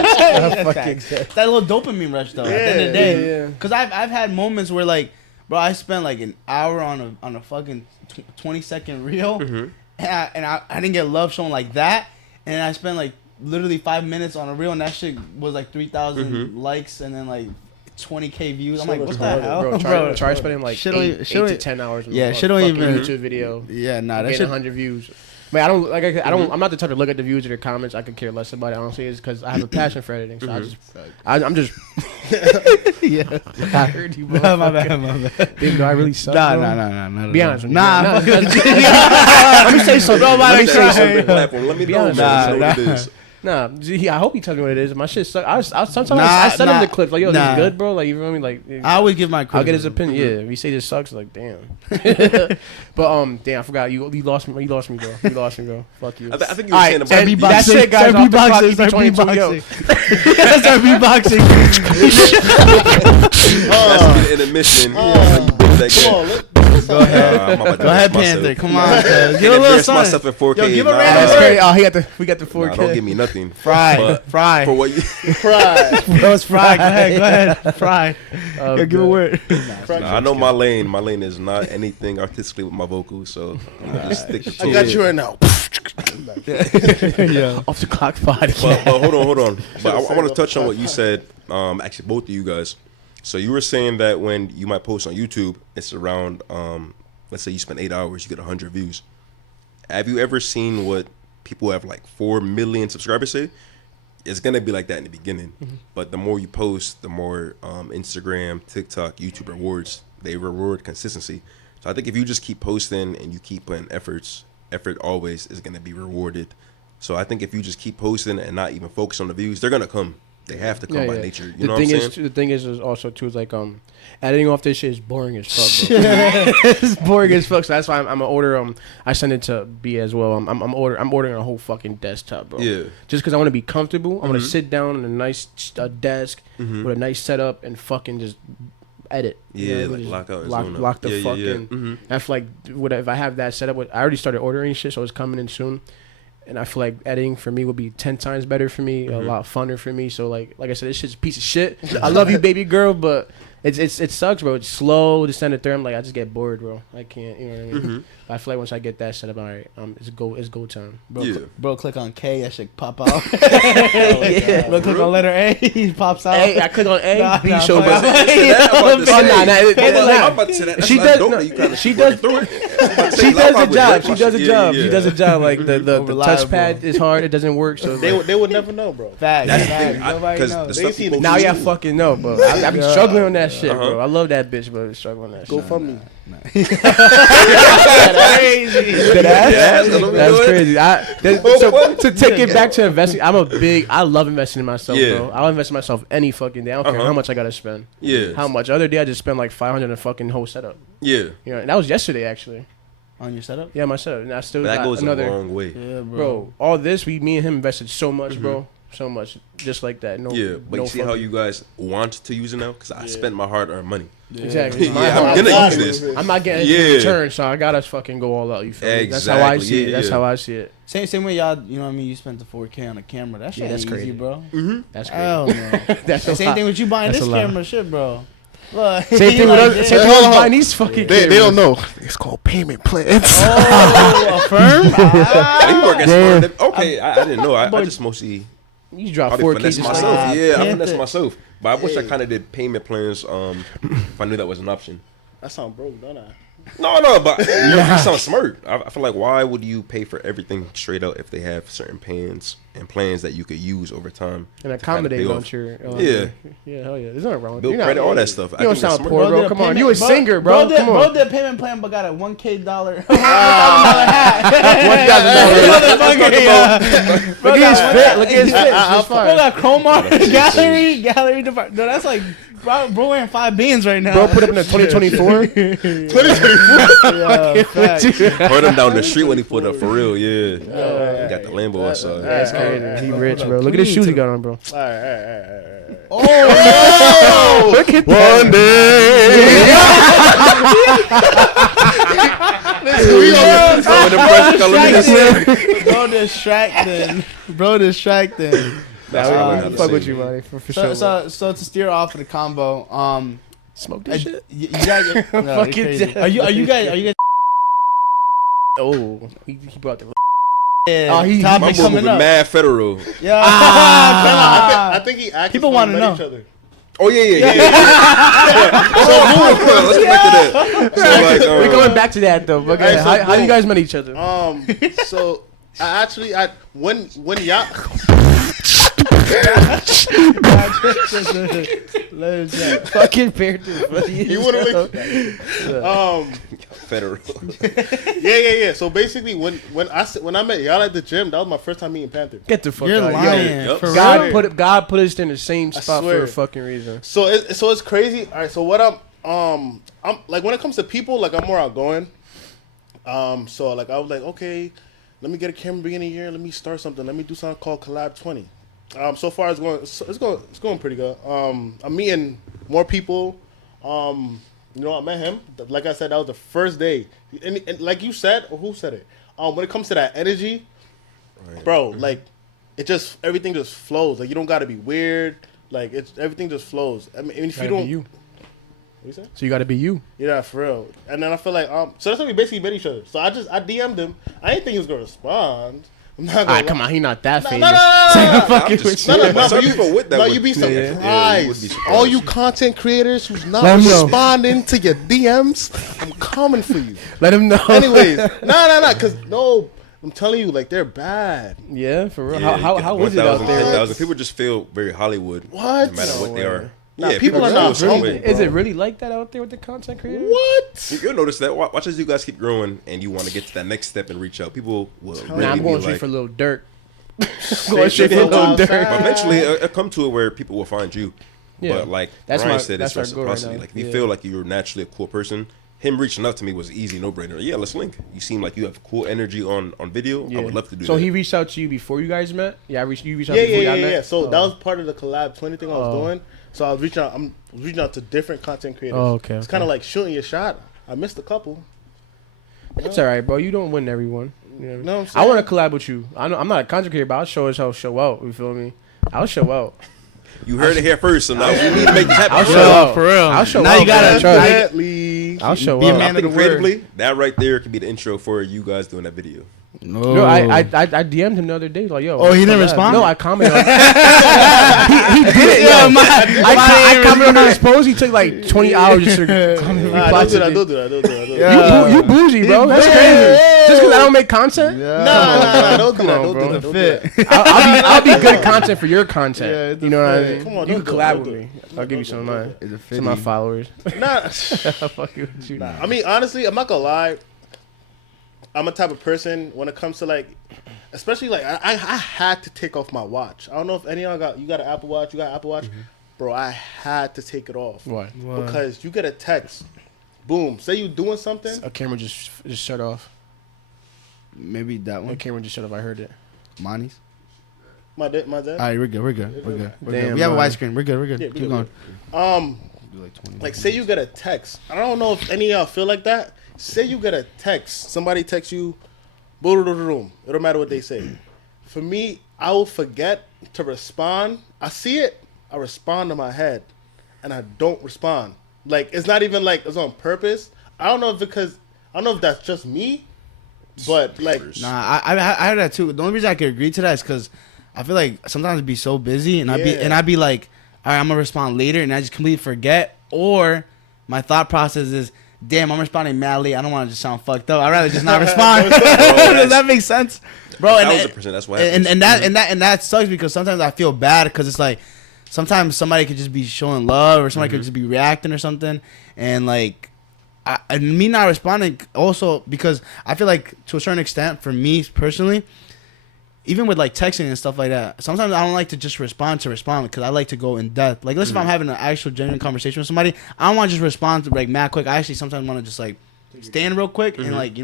That little dopamine rush though. At the end of the day, because I've had moments where like, bro, I spent like an hour on a fucking 20-second reel, and I didn't get love shown like that, and I spent like literally 5 minutes on a reel, and that shit was like 3,000 likes, and then like 20K views. I'm like, what the hell, bro? Try spending like Shit 8 don't- to 10 hours. On Yeah, a shit don't fucking even- YouTube video. Yeah, nah, that Getting shit. 100 views. Man, I don't like. I don't. I'm not the type to look at the views or the comments. I could care less about it. Honestly, it's because I have a passion for editing. So I'm just. Yeah, I heard you. my bad. Big, do I really suck? Nah, bro? nah. Be honest with me. Nah, Let me say something. Nobody Let me say cry. something. Let me Be know, honest. man. What it is. Nah, I hope he tells me what it is. My shit suck. Sometimes Nah, I send him nah, the clips like, yo, this nah. is good, bro. Like, you feel me? Like, I always give my. I'll get his criticism. opinion. Yeah, if he say this sucks, like, damn. But damn, I forgot. You lost me. You lost me, bro. You lost me, bro. Fuck you. I think you were saying about Start That's it, guys. Start Off the clock, beatboxing. EP Start 22, yo. beatboxing. Start beatboxing. Let's get an intermission. You bridge that come gap. on, Go ahead. I'm about to Go ahead, embarrass Panther. myself. Come on, cuz. Give Can't a little embarrass something. myself in 4K. Yo, give a Nah, random That's word. great. Oh, we got the 4K. Nah, don't give me nothing. Fry. But Fry. for what you, cry. Bro, it's Fry. Go ahead. Fry. Yo, give a word. nah, I know my lane. My lane is not anything artistically with my vocals, so I'm gonna just stick to I it. got you right now. Yeah. Off the clock body. But hold on. But I Should've want to said touch on what you said. Actually, both of you guys. So you were saying that when you might post on YouTube, it's around, let's say you spend 8 hours, you get 100 views. Have you ever seen what people who have like 4 million subscribers say? It's gonna be like that in the beginning, but the more you post, the more Instagram, TikTok, YouTube rewards. They reward consistency. So I think if you just keep posting and you keep putting effort always is gonna be rewarded. So I think if you just keep posting and not even focus on the views, they're gonna come. They have to come by nature. You know what I'm saying? The thing is also too is like editing off this shit is boring as fuck, bro. It's boring as fuck. So that's why I'm gonna order I send it to B as well. I'm ordering a whole fucking desktop, bro. Yeah. Just because I want to be comfortable. I want to sit down on a nice desk with a nice setup and fucking just edit. Yeah, You know, like just lock out and zone out. lock the Yeah, fuck yeah. in. I feel like if I have that set up, I already started ordering shit, so it's coming in soon. And I feel like editing for me would be 10 times better for me, a lot funner for me. So like I said, this shit's a piece of shit. I love you, baby girl, but it sucks, bro. It's slow to send it through. I'm like, I just get bored, bro. I can't, you know what I mean? I feel like once I get that set up, all right, it's go time. Bro, Yeah. bro, click on K, that shit pop out. Yeah. Bro, click on letter A, he pops out. A, I click on A, Nah, B nah, show, fuck but that. she does the job. She does a job. She does a job. Like the Reliable. touchpad is hard. It doesn't work. So They would never know, bro. Facts. That's the thing. Nobody Because knows. the They stuff see people the- now y'all fucking know, bro. I be struggling on that shit, Uh-huh. bro. I love that bitch, but struggling on that Go shit. fund me. That's crazy. So to take it back to investing, I love investing in myself, Yeah. bro. I'll invest in myself any fucking day. I don't care how much I gotta spend. Yeah. How much? The other day I just spent like 500 on fucking whole setup. Yeah. You know, and that was yesterday actually. On your setup? Yeah, my setup. And I still That got goes another. a long way. Yeah, Bro, all this me and him invested so much, bro. So much, just like that. No, Yeah, but no you see how fucking- you guys want to use it now? Because I spent my hard-earned money. exactly. Yeah, I'm gonna use this. I'm not getting Yeah. any return, so I gotta fucking go all out. You feel me? That's how I Exactly, see it. yeah, That's yeah. how I see it. Same way y'all, you know what I mean? You spent the 4K on a camera. That shit Yeah, that's ain't crazy. easy, bro. That's crazy. Hell no. That's a Same lot. thing with you buying That's this a lot. camera, shit, bro. Look, Same thing with like, us. yeah. Same thing with buying these fucking. They cameras. don't know. It's called payment plans. Oh, a firm? You work at smart. Okay, I didn't know. I just mostly You drop probably 4K finesse just myself. like Yeah, I Panther. finesse myself. But I wish I kind of did payment plans if I knew that was an option. That sound broke, don't I? No, but you sound smart. I feel like why would you pay for everything straight out if they have certain plans that you could use over time and accommodate on your yeah, hell yeah. There's nothing wrong with build credit, all that stuff. You don't sound poor, Bro, bro. did Come payment- on, you a singer, bro. Come on. Bro did payment plan, but got a $1,000 hat. $1,000. Look at his fit. Look at his fit. It's Bro fine. got Chromar gallery department. No, that's like bro wearing 5 beans right now. Bro put up in the 2024. 2024. Yeah, facts. Heard him down the street when he put up for real. Yeah, he got the Lambo outside. That's crazy. He rich, bro. Look at the shoes he got on, bro. All right. Oh, Look at One day. Bro distracted. That's what I learned how to Fuck sing. with you, buddy. For sure. So to steer off of the combo, Smoke this shit. you guys, no, you're Fucking crazy. dead. Are you guys Oh, he brought the. yeah, he- My topic move coming with up? mad federal. Yeah. I think he actually People wanna know. each other. Oh yeah. So let's get back to that. So like, We're going back to that though. But Alright, so how do you boom. guys met each other? So I when y'all Fucking Panther. you want to federal. yeah. So basically, when I met y'all at the gym, that was my first time meeting Panther. Get the fuck You're out. lying. Yo, For God real? put us in the same spot for swear. a fucking reason. So it's crazy. All right. So what I'm like when it comes to people, like I'm more outgoing. So like I was like, okay, let me get a camera beginning of the year. Let me start something. Let me do something called Collab 20. So far it's going pretty good. I'm meeting more people. You know, I met him. Like I said, that was the first day. And like you said, or who said it? When it comes to that energy, bro, like everything just flows. Like you don't got to be weird. Like everything just flows. I mean, if you Gotta don't, be you. What you said? So you got to be you. Yeah, for real. And then I feel like so that's how we basically met each other. So I DM'd him. I didn't think he was gonna respond. I'm not gonna Alright, lie. come on, he not that No, famous. no, no, no, no, no. Fucking I'm just- with you. No, Some but people with that No, would- you'd be Yeah, you surprised. would be surprised. All you content creators who's not Let 'em know. responding to your DMs, I'm coming for you. Let him know. Anyways, no, because I'm telling you, like they're bad. Yeah, for real. Yeah, How was it out 1,000, there? 10,000. People just feel very Hollywood. What? No matter what they are. Nah, people are just not feel a certain humble. way. Is it really like that out there with the content creators? What? You'll notice that. Watch as you guys keep growing and you want to get to that next step and reach out. People will really Nah, I'm be going like, straight for Lil Durk. They Going straight for go Lil outside. Durk. But eventually, it'll come to it where people will find you. Yeah. But like That's Brian my- said, that's it's our goal right reciprocity. now. Like if you Yeah. feel like you're naturally a cool person, him reaching out to me was an easy no-brainer. Yeah, let's link. You seem like you have cool energy on video. I would love to do So that. he reached out to you before you guys met? Yeah, you reached out Yeah, before y'all met? yeah. So Oh. that was part of the collab 20 thing I was doing. So I was reaching out. I'm reaching out to different content creators. Oh, okay, It's okay. kind of like shooting your shot. I missed a couple. It's all right, bro. You don't win everyone. You know? No, I'm I saying? want to collab with you. I'm not a content creator, but I'll show us how show out. You feel me? I'll show out. You heard it here first, so now we need to make this happen. I'll bro. show out for real. I'll show Now out. you gotta bro. Trust. Definitely. I'll show Be a out. man I think of the word. creatively, that right there could be the intro for you guys doing that video. No, I DM'd him the other day. Like, yo. Oh, he didn't collab. respond? No, I commented. On he did it. Yeah, Yo. I commented on my- his post. He took like 20 hours just to reply Don't do to that. me. Don't do that. Don't do that. Yeah. You bougie, bro. That's Yeah. crazy. Just because I don't make content? Nah, don't do Come that. on, Don't bro. do that. The Don't do fit. that. I'll be good content for your content. Yeah, it's you know what I a mean? Come on, you don't can do it, collab don't with do me. it. I'll give you some of mine. It's a Some of my followers. Nah. Fuck you with you. I mean, honestly, I'm not gonna lie. I'm a type of person when it comes to like, especially like I had to take off my watch. I don't know if any of y'all got an Apple Watch. You got an Apple Watch, bro? I had to take it off. Why? Because you get a text, boom. Say you doing something. A camera just shut off. Maybe that A one. camera just shut off. I heard it. Mahni's. My dad. All right, we're good. We're good. Damn, We have a man. widescreen. We're good. We're good. Yeah, Keep going. Do like 20 Like say you get a text. I don't know if any of y'all feel like that. Say you get a text. Somebody texts you, boom, boom, boom. It don't matter what they say. For me, I will forget to respond. I see it. I respond to my head, and I don't respond. Like it's not even like it's on purpose. I don't know if that's just me, but like Nah, I heard that too. The only reason I could agree to that is because I feel like sometimes I'd be so busy and I'd be like, all right, I'm gonna respond later, and I just completely forget. Or my thought process is, damn, I'm responding madly. I don't want to just sound fucked up. I'd rather just not respond. Does that make sense, bro? 1,000%. That's what happens. And that sucks because sometimes I feel bad because it's like sometimes somebody could just be showing love or somebody could just be reacting or something, and like. And me not responding also because I feel like to a certain extent for me personally, even with like texting and stuff like that, sometimes I don't like to just respond because I like to go in depth. Like, let's if I'm having an actual genuine conversation with somebody, I don't want to just respond to like mad quick. I actually sometimes want to just like stand real quick and like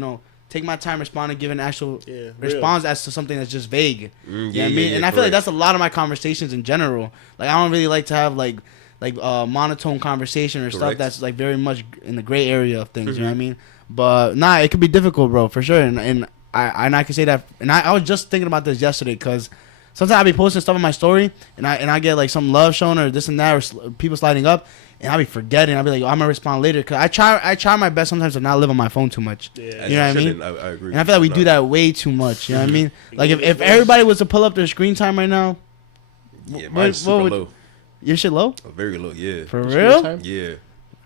take my time responding, give an actual response as to something that's just vague. You know what I mean? And I feel like that's a lot of my conversations in general. Like I don't really like to have like monotone conversation or stuff that's like very much in the gray area of things. You know what I mean? But nah, it could be difficult, bro, for sure. And I can say that. And I was just thinking about this yesterday because sometimes I be posting stuff on my story and I get like some love shown or this and that or people sliding up and I be forgetting. I be like, I'm gonna respond later because I try my best sometimes to not live on my phone too much. Yeah, you know what I mean? I agree. And I feel like we do that way too much. You know what I mean? Like if everybody was to pull up their screen time right now, mine's super low. Your shit low? Very low, yeah. For real? Yeah.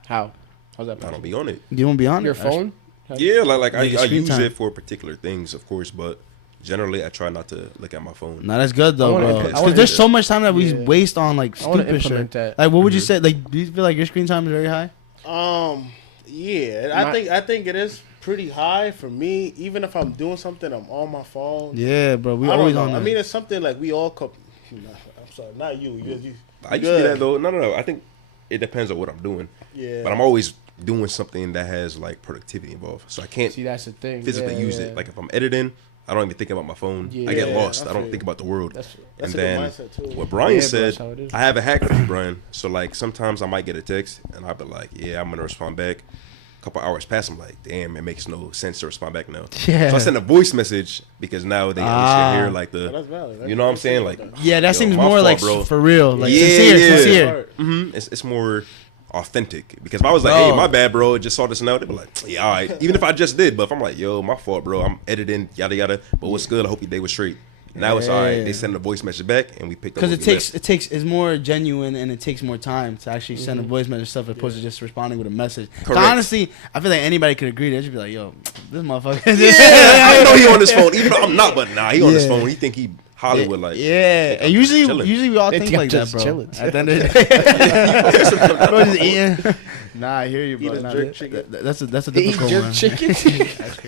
How? How's that possible? I don't be on it. You don't be on your phone? Yeah, like I use time. it for particular things, of course, but generally I try not to look at my phone. No, that's good though, bro. Because there's so much time that we waste on like stupid shit. That. Like, what would you say? Like, do you feel like your screen time is very high? Yeah, I think it is pretty high for me. Even if I'm doing something, I'm on my phone. Yeah, bro. We always on. I mean, it's something like we all. I'm sorry, not you. I used to do that though. No. I think it depends on what I'm doing. Yeah. But I'm always doing something that has like productivity involved, so I can't that's the thing. physically use it. Like if I'm editing, I don't even think about my phone. I get lost. I don't think about the world. That's and a then good mindset too. what Brian said, I have a hack for you, Brian. So like sometimes I might get a text and I'll be like, yeah, I'm gonna respond back. A couple hours pass, I'm like, damn, it makes no sense to respond back now. Yeah. So I send a voice message because now they at least can hear like the, that's valid. you know what I'm saying? Like, yeah, that seems more fault, like bro. for real, like Yeah, sincere. Mm-hmm. It's more authentic because if I was like, hey, my bad, bro, just saw this now, they'd be like, yeah, all right. Even if I just did, but if I'm like, yo, my fault, bro, I'm editing, yada yada, but what's good? I hope your day was straight. Now it's all right. They send a voice message back and we pick up. Because it's more genuine and it takes more time to actually send a voice message stuff as opposed to just responding with a message. Honestly, I feel like anybody could agree. They should be like, yo, this motherfucker. Yeah, I know he on his phone, even though I'm not, but nah, he on his phone. He think he Hollywood like. Yeah, and usually we all think like that, bro. Chilling. At the end of the day, bro, just eating. Nah, I hear you, bro. Eat jerk chicken. That's a difficult Eat jerk one. chicken?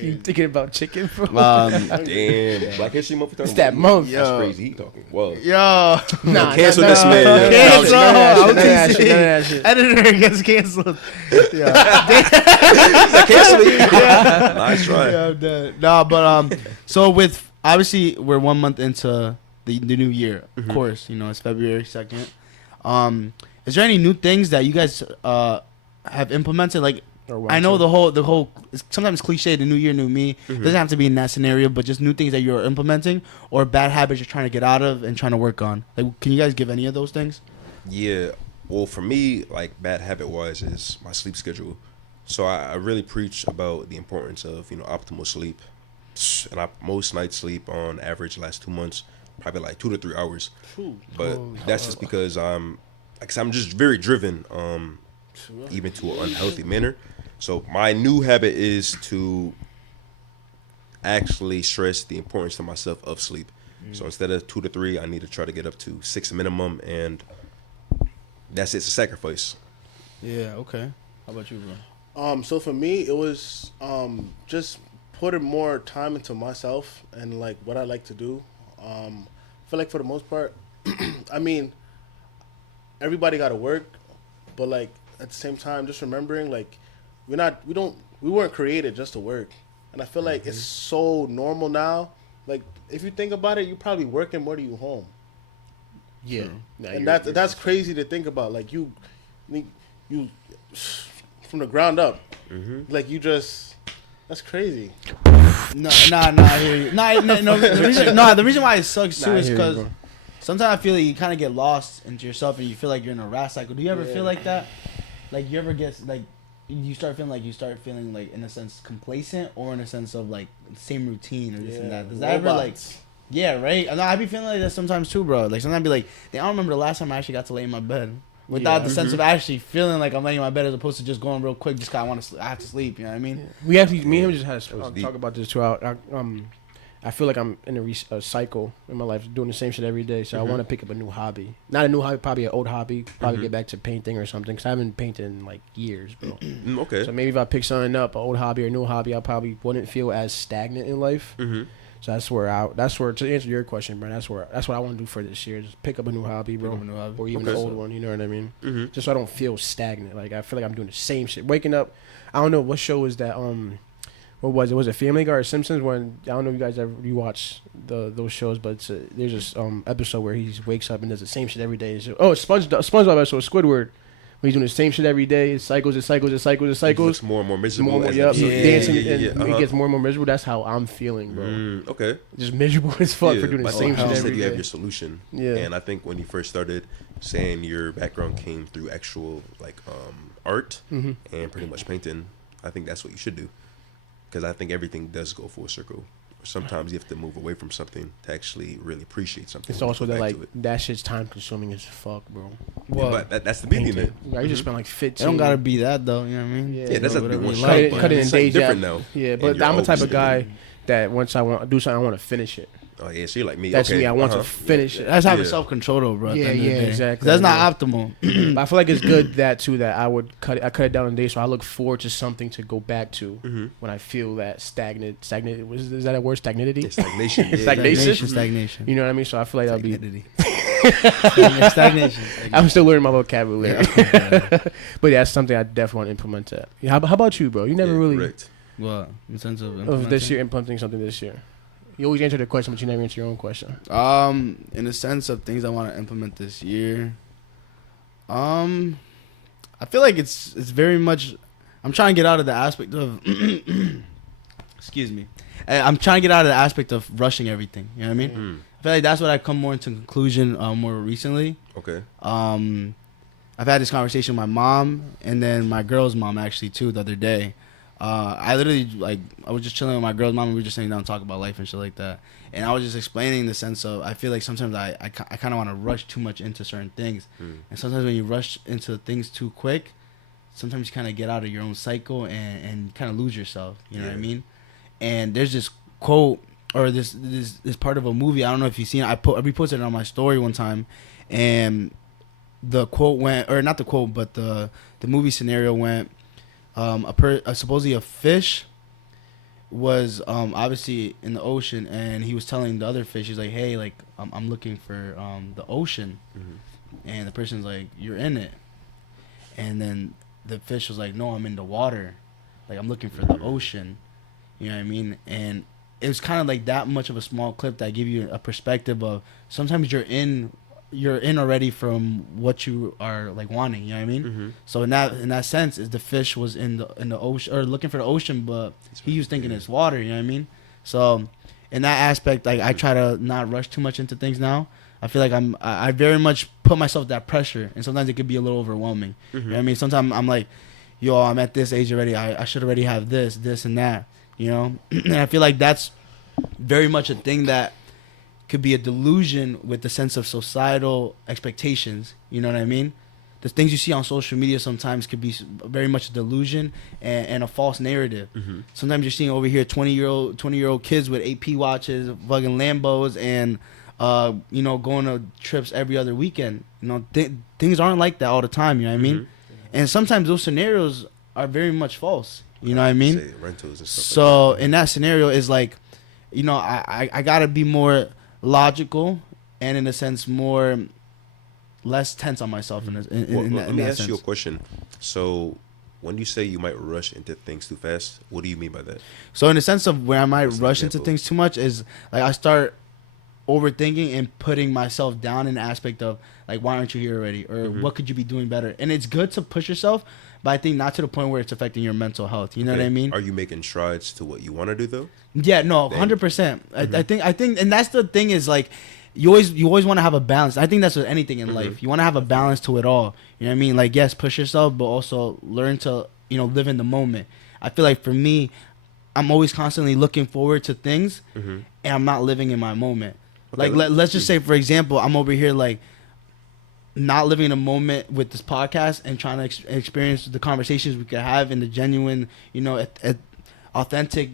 You thinking about chicken, bro? Damn, Black History Month. It's that month. That's crazy. He talking. Whoa. Yo, cancel this man. Cancel. None of that shit. Editor gets canceled. Nice try. Yeah, I'm dead. Nah, but so with obviously we're 1 month into the new year. Of course, it's February 2nd. Is there any new things that you guys have implemented? Like, I know the whole sometimes cliche, the new year, new me. Doesn't have to be in that scenario, but just new things that you're implementing or bad habits you're trying to get out of and trying to work on. Like, can you guys give any of those things? Yeah. Well, for me, like bad habit wise, is my sleep schedule. So I really preach about the importance of optimal sleep, and most nights sleep on average last 2 months, probably like 2 to 3 hours. But that's just because I'm just very driven, even to an unhealthy manner. So my new habit is to actually stress the importance to myself of sleep. So instead of 2 to 3, I need to try to get up to 6 minimum, and that's it's a sacrifice. Yeah. Okay. How about you, bro? So for me, it was just putting more time into myself and like what I like to do. I feel like for the most part, I mean, everybody got to work, but like at the same time, just remembering like we weren't created just to work, and I feel like it's so normal now. Like if you think about it, you're probably working more than you home. Yeah, and that's crazy to think about. Like you from the ground up, like you just. That's crazy. No, I hear you. The reason why it sucks too is because sometimes I feel like you kind of get lost into yourself and you feel like you're in a rat cycle. Do you ever feel like that? Like you ever get like you start feeling like in a sense complacent or in a sense of like same routine or this and that? Does that ever like? Yeah, right. I be feeling like that sometimes too, bro. Like sometimes I be like, I don't remember the last time I actually got to lay in my bed. without the sense of actually feeling like I'm laying in my bed as opposed to just going real quick just 'cause I have to sleep. You know what I mean? Yeah. We actually, me and him just had a talk about this too. I feel like I'm in a cycle in my life, doing the same shit every day. So I want to pick up a new hobby. Not a new hobby, probably an old hobby. Probably get back to painting or something. Because I haven't painted in like years, bro. Okay. So maybe if I pick something up, an old hobby or a new hobby, I probably wouldn't feel as stagnant in life. So that's where to answer your question, bro. That's what I want to do for this year. Just pick up a new hobby, bro, or even an old one. You know what I mean? Just so I don't feel stagnant. Like I feel like I'm doing the same shit. Waking up, I don't know what show was that. What was it? Was it Family Guy or Simpsons? When I don't know if you guys you watch those shows, but there's this episode where he wakes up and does the same shit every day. It's SpongeBob episode, Squidward. When he's doing the same shit every day, it cycles. He looks more and more miserable. Dancing, and he gets more and more miserable. That's how I'm feeling, bro. Okay. Just miserable as fuck for doing the same shit every day. You have your solution. Yeah. And I think when you first started saying your background came through actual like art and pretty much painting, I think that's what you should do. Because I think everything does go full circle. Sometimes you have to move away from something to actually really appreciate something. It's also that that shit's time consuming as fuck, bro. Well, yeah, but that's the beauty of it. You just spend like 15. It don't gotta be that though. You know what I mean? Yeah, that's have to be one shot. Cut it in days. Different though. Yeah, but I'm the type of guy that once I want to do something, I want to finish it. Oh yeah, so you're like me. That's me. I want to finish it. That's having self control though, bro. Yeah, exactly. That's not optimal. But I feel like it's good that I would cut it down in days, so I look forward to something to go back to when I feel that stagnant. Is that a word? Stagnity. Stagnation. Stagnation. You know what I mean? So I feel like that'll be stagnation. I'm still learning my vocabulary. But yeah, that's something I definitely want to implement. That. How about you, bro? You never really. Correct. Well, in the sense of this year implementing something this year. You always answer the question, but you never answer your own question. In the sense of things I want to implement this year, I feel like it's very much. I'm trying to get out of the aspect of. Excuse me. I'm trying to get out of the aspect of rushing everything. You know what I mean? I feel like that's what I've come more into conclusion more recently. Okay. I've had this conversation with my mom and then my girl's mom actually too the other day. I literally, I was just chilling with my girl's mom and we were just sitting down and talking about life and shit like that. And I was just explaining the sense of, I feel like sometimes I kind of want to rush too much into certain things. And sometimes when you rush into things too quick, sometimes you kind of get out of your own cycle and kind of lose yourself. You know what I mean? And there's this quote, or this part of a movie, I don't know if you've seen it. I reposted it on my story one time. And the quote went, or not the quote, but the movie scenario went, supposedly a fish was obviously in the ocean, and he was telling the other fish, he's like, hey, like I'm looking for the ocean, and the person's like, you're in it, and then the fish was like, no, I'm in the water, like I'm looking for the ocean, you know what I mean? And it was kind of like that much of a small clip that give you a perspective of sometimes you're in already from what you are like wanting, you know what I mean? So in that sense, is the fish was in the ocean or looking for the ocean, but he was thinking it's water, you know what I mean? So in that aspect, like I try to not rush too much into things now. I feel like I very much put myself that pressure, and sometimes it could be a little overwhelming. You know what I mean? Sometimes I'm like, yo, I'm at this age already. I should already have this and that, you know? And I feel like that's very much a thing that could be a delusion with the sense of societal expectations. You know what I mean? The things you see on social media sometimes could be very much a delusion and a false narrative. Sometimes you're seeing over here 20-year-old kids with AP watches, fucking Lambos, and going to trips every other weekend. You know, things aren't like that all the time. You know what I mean? And sometimes those scenarios are very much false. You know what I mean? Rentals and stuff so like that. In that scenario, is like, you know, I gotta be more logical and in a sense less tense on myself in Let me ask sense. you a question. So when you say you might rush into things too fast, what do you mean by that? So in the sense of where I might rush into things too much is like I start overthinking and putting myself down in the aspect of like, why aren't you here already, or what could you be doing better? And it's good to push yourself, but I think not to the point where it's affecting your mental health. You know what I mean? Are you making strides to what you want to do though? Yeah, no, 100%. I think, and that's the thing is like, you always want to have a balance. I think that's with anything in life. You want to have a balance to it all. You know what I mean? Like, yes, push yourself, but also learn to, live in the moment. I feel like for me, I'm always constantly looking forward to things, and I'm not living in my moment. Okay, like, let's just say, for example, I'm over here like, not living in a moment with this podcast and trying to experience the conversations we could have in the genuine, at authentic,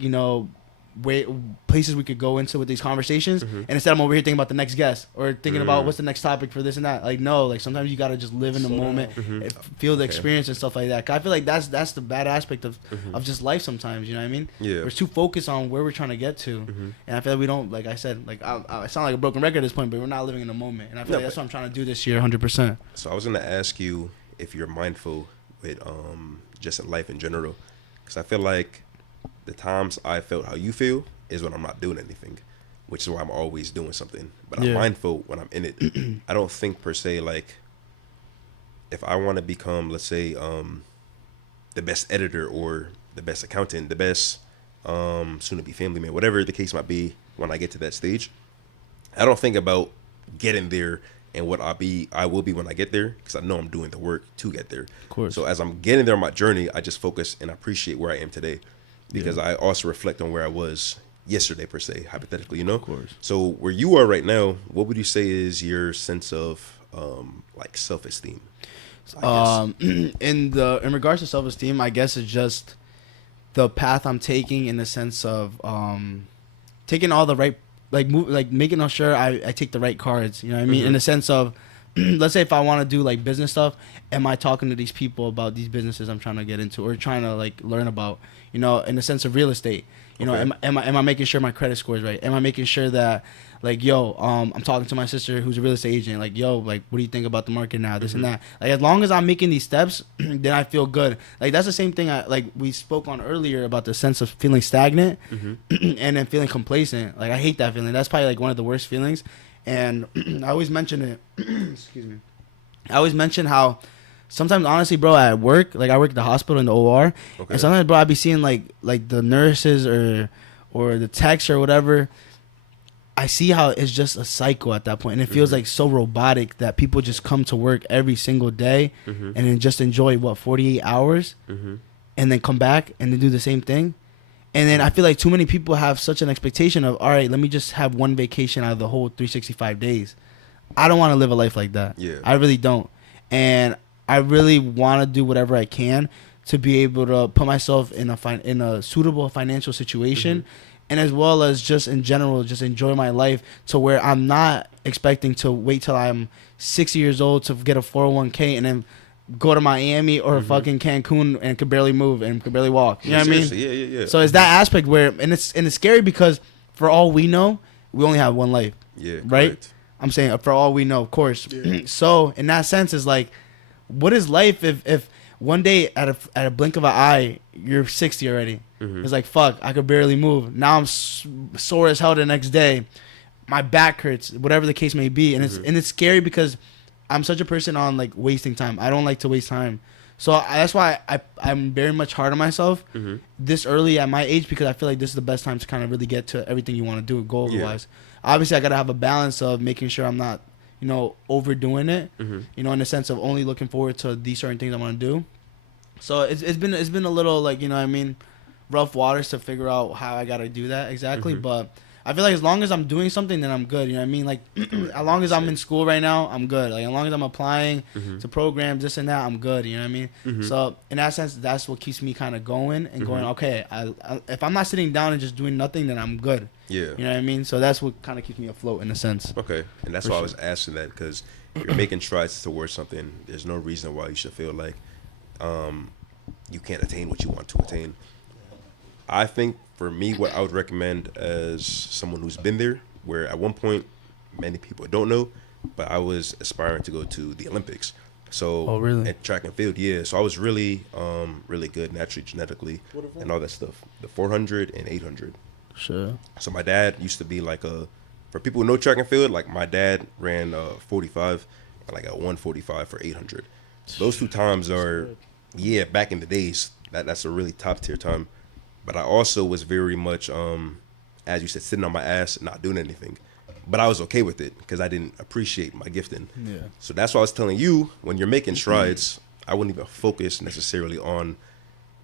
way places we could go into with these conversations. And instead I'm over here thinking about the next guest or thinking about what's the next topic for this and that. Like, no, like sometimes you gotta just live in the moment, and feel the experience and stuff like that. 'Cause I feel like that's the bad aspect of just life sometimes. You know what I mean? Yeah. We're too focused on where we're trying to get to, and I feel like we don't. Like I said, like I sound like a broken record at this point, but we're not living in the moment. And I feel like that's what I'm trying to do this year, 100%. So I was gonna ask you if you're mindful with just in life in general, because I feel like the times I felt how you feel is when I'm not doing anything, which is why I'm always doing something. But I'm mindful when I'm in it. I don't think per se like if I want to become, let's say, the best editor or the best accountant, the best soon to be family man, whatever the case might be, when I get to that stage, I don't think about getting there and what I will be when I get there, because I know I'm doing the work to get there. Of course. So as I'm getting there on my journey, I just focus and appreciate where I am today, because I also reflect on where I was yesterday, per se, hypothetically, Of course. So where you are right now, what would you say is your sense of like self-esteem? In regards to self-esteem, I guess it's just the path I'm taking, in the sense of taking all the right, like making sure I take the right cards. You know what I mean? In the sense of, let's say if I want to do like business stuff, am I talking to these people about these businesses I'm trying to get into or trying to like learn about? In the sense of real estate, am I making sure my credit score is right? Am I making sure that, like, I'm talking to my sister who's a real estate agent, like, like, what do you think about the market now, this and that? Like, as long as I'm making these steps, then I feel good. Like, that's the same thing like we spoke on earlier about the sense of feeling stagnant and then feeling complacent. Like, I hate that feeling. That's probably like one of the worst feelings. And I always mention it. Excuse me. I always mention how sometimes, honestly, bro, at work, like I work at the hospital in the OR, and sometimes, bro, I be seeing like the nurses or the techs or whatever. I see how it's just a cycle at that point, and it feels like so robotic that people just come to work every single day and then just enjoy 48 hours and then come back and then do the same thing. And then I feel like too many people have such an expectation of, all right, let me just have one vacation out of the whole 365 days. I don't want to live a life like that. Yeah. I really don't. And I really want to do whatever I can to be able to put myself in a suitable financial situation, and as well as just in general, just enjoy my life to where I'm not expecting to wait till I'm 60 years old to get a 401k and then go to Miami or fucking Cancun and could barely move and could barely walk. You know what I mean? Yeah. So it's that aspect where, and it's scary because for all we know, we only have one life. Yeah. Right? Correct. I'm saying for all we know, of course. Yeah. So in that sense, it's like, what is life if one day at a blink of an eye you're 60 already? It's like, fuck, I could barely move. Now I'm sore as hell the next day. My back hurts, whatever the case may be, and it's scary because I'm such a person on like wasting time. I don't like to waste time. So that's why I'm very much hard on myself this early at my age, because I feel like this is the best time to kind of really get to everything you want to do goal-wise. Obviously, I got to have a balance of making sure I'm not, overdoing it, in the sense of only looking forward to these certain things I want to do. So it's been a little like, rough waters to figure out how I got to do that exactly. But I feel like as long as I'm doing something, then I'm good. You know what I mean? Like, as long as I'm in school right now, I'm good. Like, as long as I'm applying to programs, this and that, I'm good. You know what I mean? So, in that sense, that's what keeps me kind of going and going, okay, I, if I'm not sitting down and just doing nothing, then I'm good. Yeah. You know what I mean? So, that's what kind of keeps me afloat in a sense. Okay. And that's why I was asking that, because if you're making strides towards something, there's no reason why you should feel like you can't attain what you want to attain. I think for me, what I would recommend as someone who's been there, where at one point, many people don't know, but I was aspiring to go to the Olympics. So, really? At track and field, yeah. So I was really, really good naturally, genetically, and all that stuff. The 400 and 800. Sure. So my dad used to be like for people who know track and field, like my dad ran 45 and like a 145 for 800. So those two times are, back in the days, that's a really top tier time. But I also was very much, as you said, sitting on my ass, not doing anything. But I was okay with it because I didn't appreciate my gifting. Yeah. So that's why I was telling you, when you're making strides, I wouldn't even focus necessarily on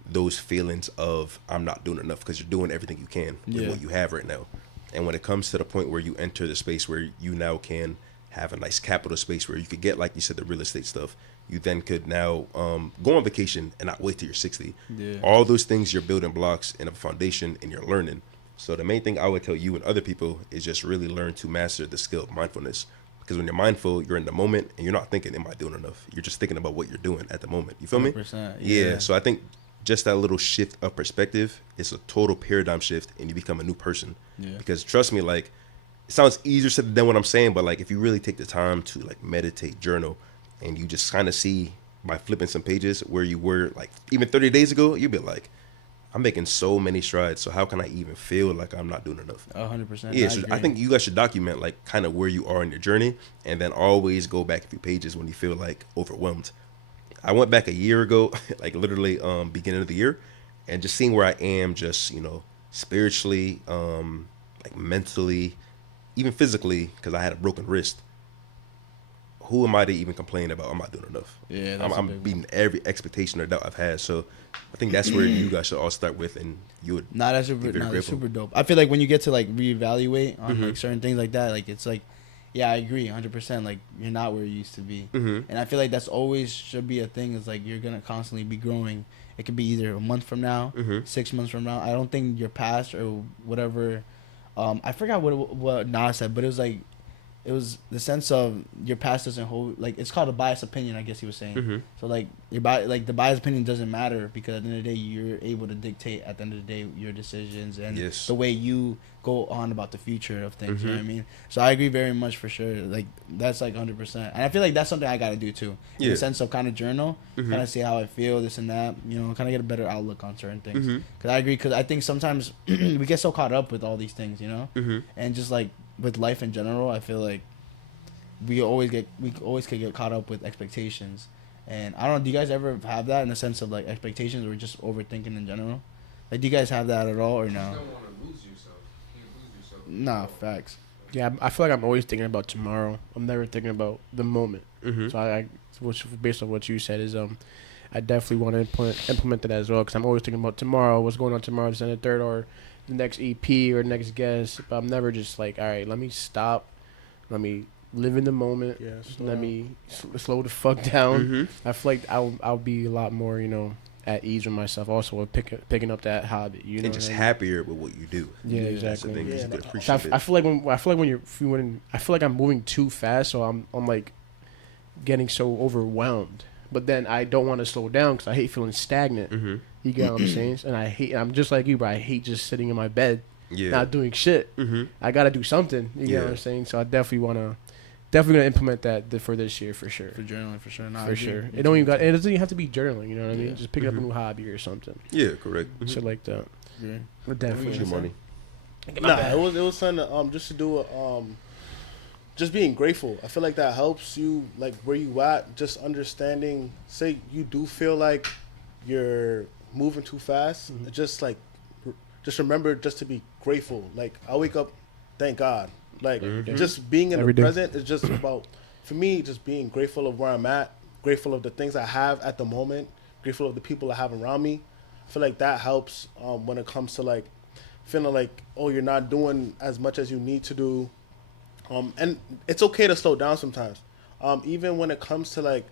those feelings of I'm not doing enough, because you're doing everything you can with what you have right now. And when it comes to the point where you enter the space where you now can have a nice capital space where you could get, like you said, the real estate stuff. You then could now go on vacation and not wait till you're 60. Yeah. All those things, you're building blocks and a foundation, and you're learning. So the main thing I would tell you and other people is just really learn to master the skill of mindfulness. Because when you're mindful, you're in the moment and you're not thinking, am I doing enough? You're just thinking about what you're doing at the moment. You feel me? 100%, Yeah. So I think just that little shift of perspective is a total paradigm shift, and you become a new person. Yeah. Because trust me, like, it sounds easier said than what I'm saying, but like if you really take the time to like meditate, journal, and you just kind of see by flipping some pages where you were like even 30 days ago, you'd be like, I'm making so many strides. So how can I even feel like I'm not doing enough? 100%. Yeah, so I think you guys should document like kind of where you are in your journey, and then always go back a few pages when you feel like overwhelmed. I went back a year ago, like literally beginning of the year, and just seeing where I am, just spiritually, like mentally, even physically, because I had a broken wrist. Who am I to even complain about? I'm not doing enough. Yeah, I'm beating every expectation or doubt I've had. So I think that's where you guys should all start with, and you would. That's super dope. I feel like when you get to like reevaluate on like certain things like that, like it's like, yeah, I agree 100%. Like you're not where you used to be, and I feel like that's always should be a thing. Is like you're gonna constantly be growing. It could be either a month from now, 6 months from now. I don't think your past or whatever. I forgot what Nas said, but it was like. It was the sense of your past doesn't hold, like, it's called a biased opinion, I guess he was saying. So, like, the biased opinion doesn't matter because at the end of the day, you're able to dictate, at the end of the day, your decisions and the way you go on about the future of things, you know what I mean? So, I agree very much for sure. Like, that's, like, 100%. And I feel like that's something I got to do, too. In the sense of kind of journal, kind of see how I feel, this and that, kind of get a better outlook on certain things. Because I agree, because I think sometimes we get so caught up with all these things, And just, like, with life in general, I feel like we always could get caught up with expectations. And I don't know, do you guys ever have that in the sense of like expectations or just overthinking in general? Like, do you guys have that at all or no? You don't want to lose yourself. You can't lose yourself. Nah, facts. Yeah, I feel like I'm always thinking about tomorrow. I'm never thinking about the moment. So I which based on what you said is I definitely want to implement that as well, because I'm always thinking about tomorrow, what's going on tomorrow, the third or the next EP or next guest. But I'm never just like, all right, let me stop, let me live in the moment. Let me slow the fuck down. I feel like I'll be a lot more, at ease with myself. Also, with picking up that habit, and just happier with what you do. Yeah, exactly. That's the thing. You could So appreciate I feel like I'm moving too fast, so I'm like getting so overwhelmed. But then I don't want to slow down because I hate feeling stagnant. You get what I'm saying? And I'm just like you, but I hate just sitting in my bed, not doing shit. I gotta do something. You get what I'm saying? So I definitely gonna implement that for this year for sure. For journaling, for sure. For sure. It doesn't even have to be journaling. You know what I mean? Just picking up a new hobby or something. Yeah, correct. Shit like that. Yeah. But definitely. Your money. Nah, it was something just to do just being grateful. I feel like that helps you, like where you at, just understanding. Say you do feel like you're moving too fast. Just remember just to be grateful. Like I wake up, thank God. Like just being in the present is just about, for me, just being grateful of where I'm at, grateful of the things I have at the moment, grateful of the people I have around me. I feel like that helps when it comes to like feeling like, oh, you're not doing as much as you need to do. And it's okay to slow down sometimes. Even when it comes to like,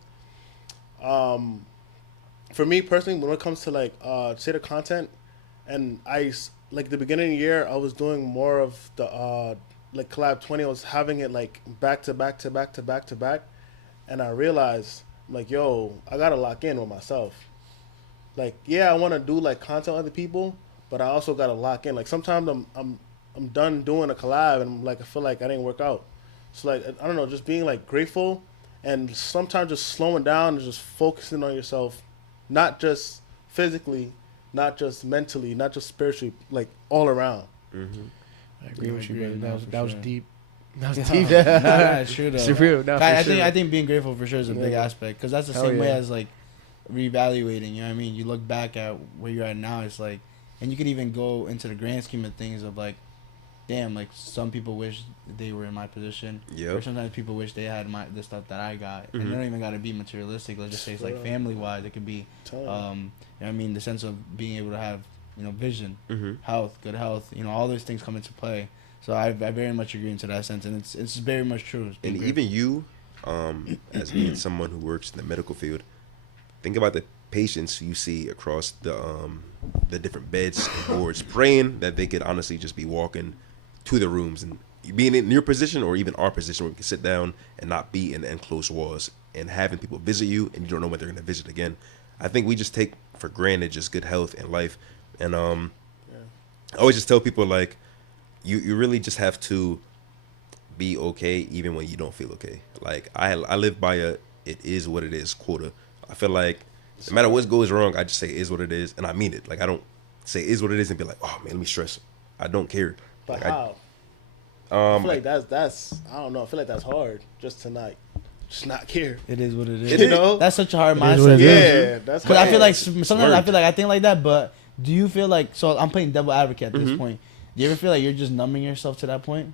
for me personally, when it comes to like, say the content, and like the beginning of the year, I was doing more of the, like collab 20, I was having it like back to back to back to back to back. And I realized like, yo, I got to lock in with myself. Like, yeah, I want to do like content with other people, but I also got to lock in. Like sometimes I'm done doing a collab and I'm like, I feel like I didn't work out. So like, I don't know, just being like grateful and sometimes just slowing down and just focusing on yourself, not just physically, not just mentally, not just spiritually, like all around. I agree with you, man. That was sure. deep. That was deep. It's true though. It's real. No, I think being grateful for sure is a big aspect, because that's the Hell same way yeah. as like reevaluating. You know what I mean? You look back at where you're at now. It's like, and you could even go into the grand scheme of things of like, damn, like some people wish they were in my position. Yep. Or sometimes people wish they had the stuff that I got. And they don't even got to be materialistic. Let's just say it's like family wise. It could be, you know what I mean, the sense of being able to have, vision, health, good health. All those things come into play. So I very much agree into that sense, and it's very much true. It's And been even you, as being someone who works in the medical field, think about the patients you see across the different beds and wards, praying that they could honestly just be walking to the rooms and being in your position or even our position where we can sit down and not be in enclosed walls and having people visit you and you don't know when they're going to visit again. I think we just take for granted just good health and life. And I always just tell people, like, you really just have to be okay even when you don't feel okay. Like, I live by a it is what it is quota. I feel like no matter what goes wrong, I just say it is what it is, and I mean it. Like, I don't say it is what it is and be like, oh man, let me stress. I don't care. But Like, how? I feel like that's I don't know. I feel like that's hard just to not care. It is what it is. You know? That's such a hard It is what mindset. it Yeah, that's. Because I feel hard. like sometimes I think like that. But do you feel like, so I'm playing devil advocate at this point? Do you ever feel like you're just numbing yourself to that point?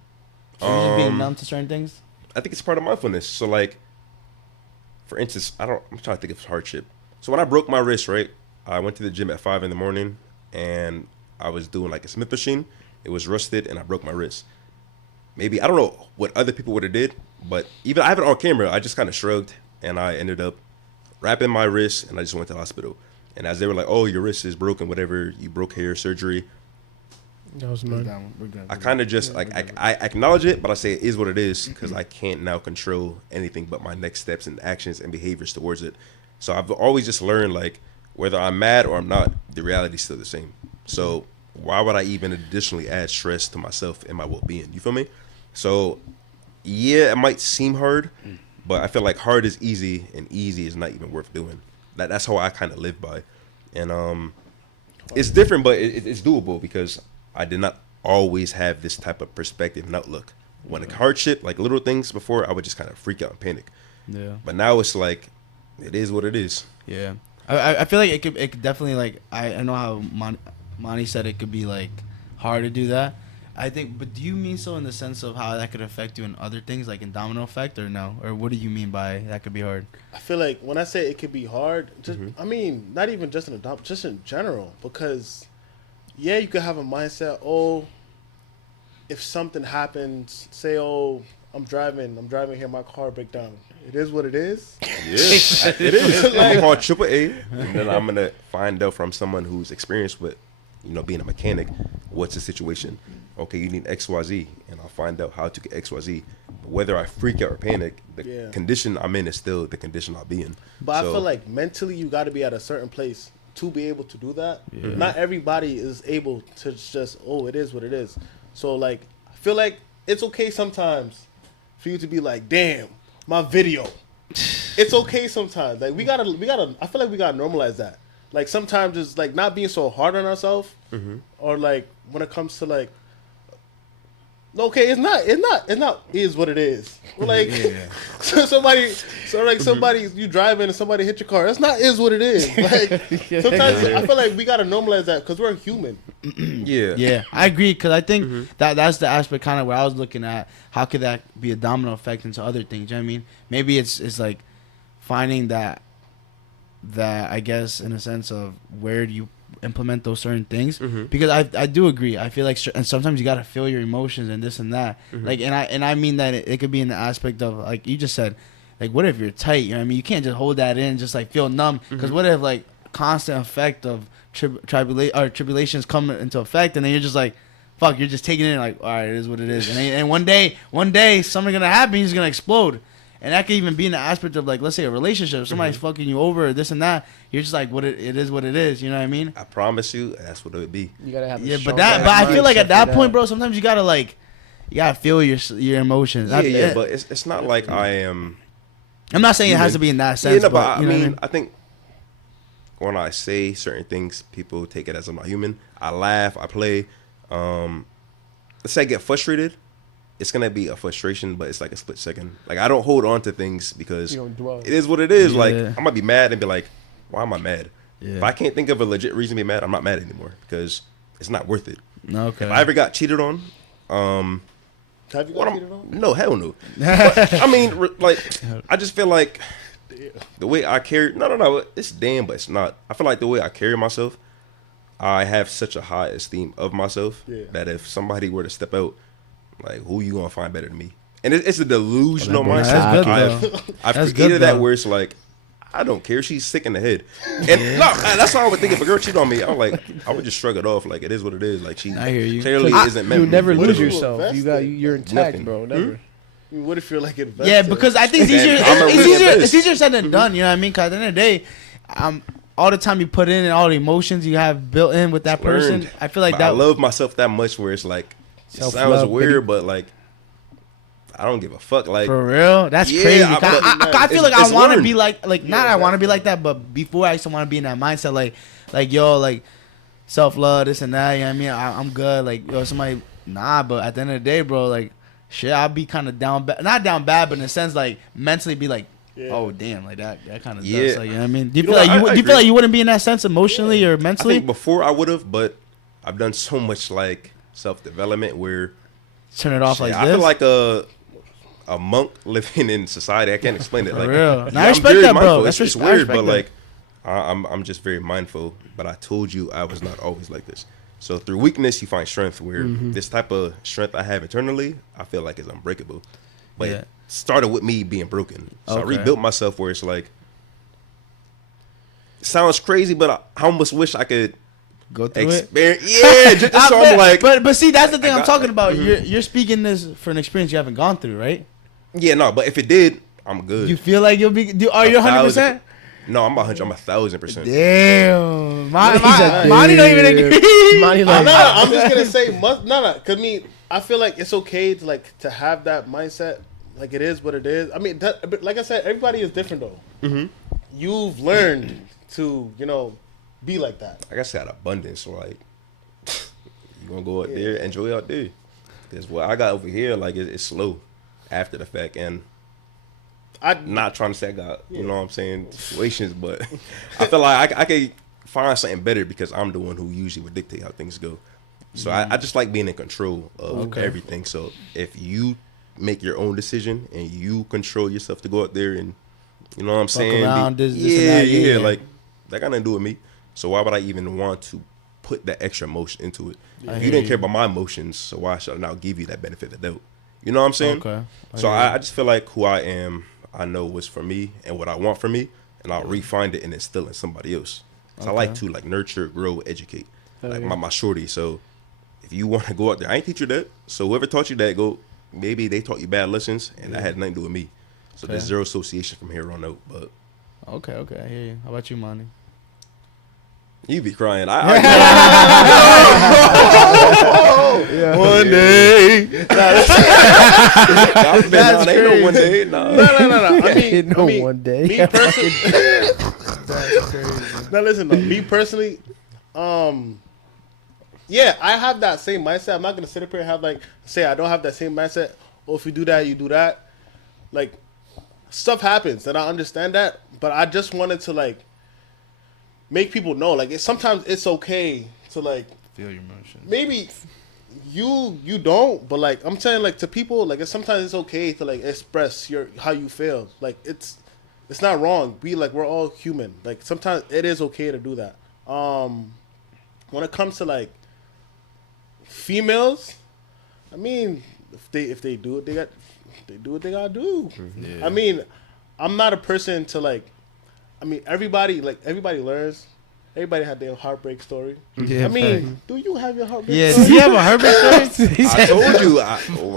Or you're just being numb to certain things? I think it's part of mindfulness. So, like, for instance, I'm trying to think of hardship. So when I broke my wrist, right, I went to the gym at 5 a.m. and I was doing like a Smith machine. It was rusted and I broke my wrist. Maybe, I don't know what other people would have did, but even I have it on camera. I just kind of shrugged and I ended up wrapping my wrist and I just went to the hospital. And as they were like, oh, your wrist is broken, whatever, you broke hair, surgery. That was mine. We're good. I kind of just, like, I acknowledge it, but I say it is what it is because I can't now control anything but my next steps and actions and behaviors towards it. So I've always just learned, like, whether I'm mad or I'm not, the reality is still the same. So why would I even additionally add stress to myself and my well-being? You feel me? So, yeah, it might seem hard, but I feel like hard is easy and easy is not even worth doing. That's how I kind of live by. And it's different, but it's doable because I did not always have this type of perspective and outlook. When a hardship, like little things before, I would just kind of freak out and panic. Yeah. But now it's like, it is what it is. Yeah. I feel like it could definitely, like, I know how Mahni said it could be, like, hard to do that. I think, but do you mean so in the sense of how that could affect you in other things, like in domino effect, or no? Or what do you mean by that could be hard? I feel like when I say it could be hard, just I mean not even just just in general, because yeah, you could have a mindset. Oh, if something happens, say, oh, I'm driving here, my car break down. It is what it is. Yeah, it is. I'm called AAA, and then I'm gonna find out from someone who's experienced with, being a mechanic, what's the situation. Okay, you need XYZ, and I'll find out how to get XYZ. But whether I freak out or panic, the condition I'm in is still the condition I'll be in. But I feel like mentally you got to be at a certain place to be able to do that. Yeah. Not everybody is able to just, oh, it is what it is. So, like, I feel like it's okay sometimes for you to be like, damn, my video. It's okay sometimes. Like, we gotta, I feel like we gotta normalize that. Like, sometimes it's like not being so hard on ourselves, or like when it comes to like, okay, it's not is what it is. We're like, somebody, you driving and somebody hit your car. It's not is what it is. Like, sometimes I feel like we gotta normalize that because we're human. Yeah, I agree, because I think that's the aspect kind of where I was looking at. How could that be a domino effect into other things? You know what I mean? Maybe it's like finding that I guess in a sense of where do you implement those certain things, because I do agree. I feel like and sometimes you gotta feel your emotions and this and that. Like, and I mean that it could be in the aspect of, like you just said, like, what if you're tight? You know what I mean? You can't just hold that in, just like feel numb, because what if like constant effect of tribulations come into effect, and then you're just like, fuck, you're just taking it in, like, all right, it is what it is, and one day something's gonna happen, he's gonna explode. And that could even be in the aspect of, like, let's say a relationship. Somebody's fucking you over or this and that. You're just like, it is what it is. You know what I mean? I promise you, that's what it would be. You gotta have. But I feel like at that point, bro, sometimes you gotta feel your emotions. Yeah, but it's not like I am. I'm not saying it has to be in that sense. Yeah, but I mean, I think when I say certain things, people take it as I'm not human. I laugh, I play. Let's say I get frustrated. It's going to be a frustration, but it's like a split second. Like, I don't hold on to things because it is what it is. Like, I might be mad and be like, why am I mad? If I can't think of a legit reason to be mad, I'm not mad anymore because it's not worth it. Okay. If I ever got cheated on, have you got cheated on? No, hell no. But, I mean, like, I just feel like the way I carry, no, it's damn, but it's not. I feel like the way I carry myself, I have such a high esteem of myself that if somebody were to step out, Like, who you gonna find better than me? And it's a delusional Well, mindset. that's good, I've though. That's created good, that though. where it's like, I don't care. She's sick in the head. And no, that's why I would think if a girl cheated on me, I would just shrug it off. Like, it is what it is. Like, she I hear you. clearly 'Cause isn't meant You for never me. lose Whatever. yourself. Invested. You're intact, Nothing. bro. Never. I mean, what if you're like invested? Yeah, because I think it's easier. I'm a It's real easier. abyss. It's easier said than done. You know what I mean? Because at the end of the day, all the time you put in and all the emotions you have built in with that person, Learned. I feel like But that. I love myself that much where it's like, it Self-love, sounds weird, pity. but like, I don't give a fuck. Like, For real, that's Yeah, crazy. I- 'Cause but I feel like I it's want to learned. be like not I want to be like that, but before I used to want to be in that mindset, like yo, like self love, this and that. You know what I mean? I'm good. Like yo, somebody, nah. But at the end of the day, bro, like shit, I'll be kind of down bad, not down bad, but in a sense, like mentally be like, Yeah. oh damn, like that kind of Yeah. does. Like, you know what I mean? Do you You feel know like what? you I do you feel agree. like you wouldn't be in that sense emotionally or I mentally? think before I would have, but I've done so much like self development where Turn it off shit, like I this. feel like a monk living in society. I can't explain it. For Like, real. And I I'm respect very that, bro. mindful. That's It's I weird, respect but that. like I'm just very mindful. But I told you I was not always like this. So through weakness, you find strength. Where this type of strength I have internally, I feel like is unbreakable. But Yeah. it started with me being broken. So I Okay. rebuilt myself. Where it's like, it sounds crazy, but I almost wish I could Go through it. experience. Yeah, just so I'm like, but see, that's the thing I'm got- talking about. You're speaking this for an experience you haven't gone through, right? yeah, no. But if it did, I'm good. You feel like you'll be? Are you 100%? No, I'm 100. I'm 1,000%. Damn, said, Mahni don't even agree. Money No, like, no, I'm just gonna say cause I feel like it's okay to have that mindset. Like it is what it is. I mean, but like I said, everybody is different though. Mm-hmm. You've learned to be like that. Like I said, abundance. So like, you gonna go out there, enjoy out there. Because what I got over here, like it's slow after the fact, and not trying to say I got, you know what I'm saying, situations, but I feel like I could find something better because I'm the one who usually would dictate how things go. So I just like being in control of everything. So if you make your own decision and you control yourself to go out there and, you know what I'm saying? around, this and yeah, that, yeah. like that got nothing to do with me. So why would I even want to put that extra emotion into it? If you didn't care about my emotions, so why should I now give you that benefit of the doubt? You know what I'm saying? Okay. So I just feel like who I am, I know what's for me and what I want for me, and I'll refine it and instill in somebody else. So I like to like nurture, grow, educate, like my shorty. So if you want to go out there, I ain't teach you that. So whoever taught you that, maybe they taught you bad lessons, and that had nothing to do with me. So there's zero association from here on out. But Okay, I hear you. How about you, Mahni? you be crying. One day. That's ain't no one day. Nah. No. I No mean, one day. Me personally. Now listen, though, me personally, yeah, I have that same mindset. I'm not gonna sit up here and have say I don't have that same mindset. Oh, if you do that, you do that. Like, stuff happens, and I understand that. But I just wanted to make people know, sometimes it's okay to Feel your emotions. maybe you don't, but I'm saying to people sometimes it's okay to express how you feel. It's not wrong. We're all human. Sometimes it is okay to do that. When it comes to females, I mean, if they do it, they do what they gotta do. Yeah. I mean, I'm not a person to I mean, everybody learns. Everybody had their heartbreak story. Yeah, I mean, do you have your heartbreak Yeah, story? do you have a heartbreak story? I told you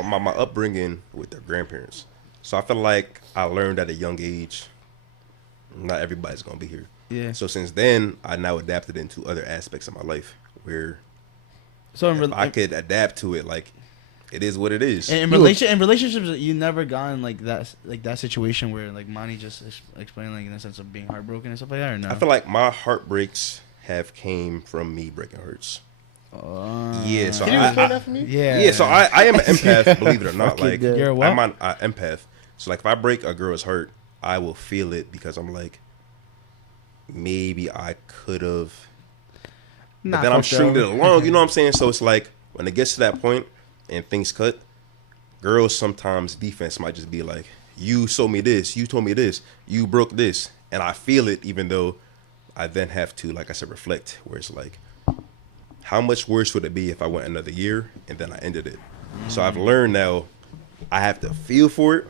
my upbringing with their grandparents. So I feel like I learned at a young age. Not everybody's gonna be here. Yeah. So since then, I now adapted into other aspects of my life where So if I could adapt to it, it is what it is. in relationships, you never gotten that situation where Mahni just explained in the sense of being heartbroken and stuff like that, or no? I feel like my heartbreaks have came from me breaking hearts. Yeah, so Can you explain that for me? Yeah. So I am an empath, believe it or not. Fucking dead. You're a what? I'm an empath. So if I break a girl's heart, I will feel it because I'm maybe I could have. But then I'm stringing it along, you know what I'm saying? So it's when it gets to that point and things cut, girls sometimes defense might just be you sold me this, you told me this, you broke this, and I feel it even though I then have to, like I said, reflect where it's how much worse would it be if I went another year and then I ended it? So I've learned now I have to feel for it,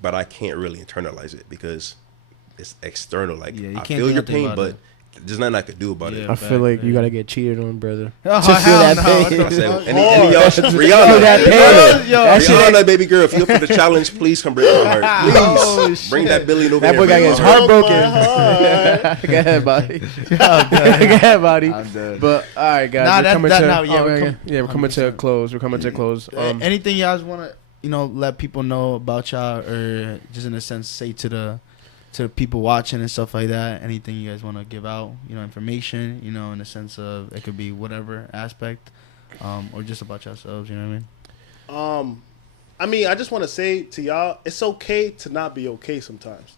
but I can't really internalize it because it's external. Like Yeah, you I can't feel do your nothing pain, about but it. there's nothing I could do about it. Yeah. I feel like you gotta get cheated on, brother. Oh, to feel hell that no. pain. What the I said, fuck? any of y'all, Feel Rihanna, that pain. Yo, That shit Rihanna, baby girl, if you're up for the challenge, please come break my heart. Please Oh, bring shit. that billion over That here. boy got break his my heart. heart broken. Heart. Go ahead, buddy. I'm Go ahead, buddy. I'm dead. But all right, guys, Nah, we're that- coming that- to nah, yeah, we're coming to a 100%. close. We're coming to a close. Anything you guys want to, let people know about y'all, or just in a sense say to the people watching and stuff like that? Anything you guys want to give out, information, in the sense of it could be whatever aspect, or just about yourselves, you know what I mean? I just want to say to y'all, it's okay to not be okay sometimes,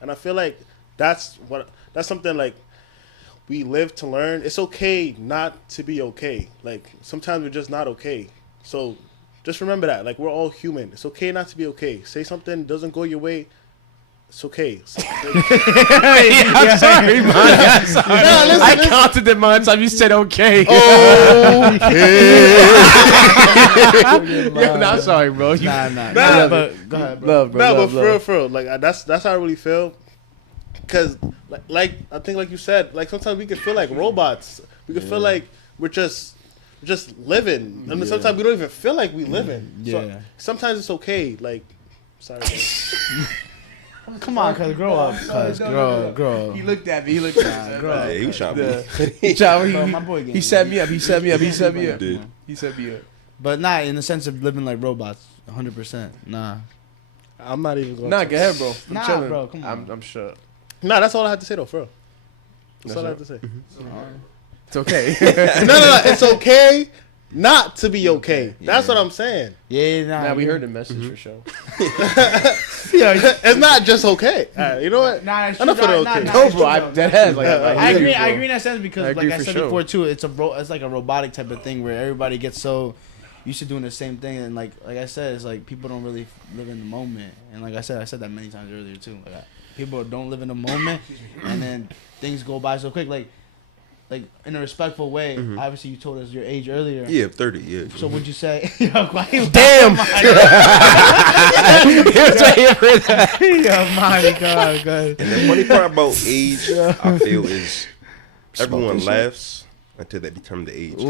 and I feel like that's something like we live to learn. It's okay not to be okay. Like sometimes we're just not okay. So just remember that. Like we're all human. It's okay not to be okay. Say something doesn't go your way. It's okay. I'm sorry, man. I counted the amount of time you said okay. Yeah, no, I'm sorry, bro. Nah. Nah, but go ahead, bro. Love, bro. No, love, but love. for real, like that's how I really feel. Cause like I think like you said, like sometimes we can feel like robots. We can feel like we're just living, and sometimes we don't even feel like we living. So Yeah. sometimes it's okay. Like, sorry. Come on, cuz grow up, cuz grow up. He looked at me. He looked at me. Grow up. Yeah, he was trying to Bro, my boy He getting- set me up. He set me up. He set me up. Did. He set me up. But not in the sense of living like robots, 100%. Nah. I'm not even going. Nah, go ahead, bro. I'm Nah, chilling. bro, come on. I'm sure. Nah, that's all I had to say though, for real. That's all I had That's to say. It's okay. No, it's okay not to be okay. That's what I'm saying. Yeah, nah. Nah, we heard the message for sure. It's not just okay. All right, you know what? Nah, it's Enough true, of the nah, okay. nah, No, it's bro. true, I though. dead head. Like, I hear agree. you, I bro. agree in that sense because, I agree like I for said sure. before too, it's like a robotic type of thing where everybody gets so used to doing the same thing, and like I said, it's like people don't really live in the moment, and like I said that many times earlier too. Like people don't live in the moment, and then things go by so quick. Like in a respectful way. Obviously, you told us your age earlier. Yeah, 30. Yeah. So would you say? Yo, quiet. Damn. Yo, my God. And the funny part about age, I feel, is everyone laughs until they determine the age. But for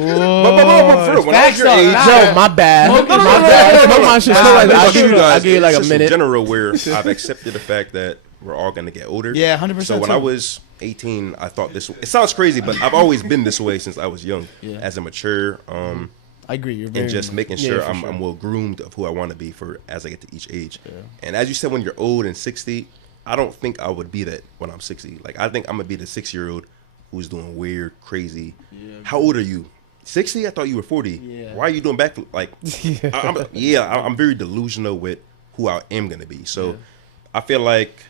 real, when I was your age, Yo, my bad. No, no, no, My no, bad. no, no, Smoke no, my no. shit. Nah, Smoke like nah, I'll give you nah, I'll give you like a just minute. in general, where I've accepted the fact that we're all gonna get older. Yeah, 100%. So when I was 18, I thought this. It sounds crazy, but I've always been this way since I was young. Yeah. As a mature, I agree. You're very and just making Yeah, sure for I'm sure. well groomed of who I want to be for as I get to each age. And as you said, when you're old and 60, I don't think I would be that when I'm 60. Like I think I'm gonna be the 6-year-old who's doing weird, crazy. Yeah. How old are you? 60? I thought you were 40. Yeah. Why are you doing back? Like, I'm very delusional with who I am gonna be. So I feel like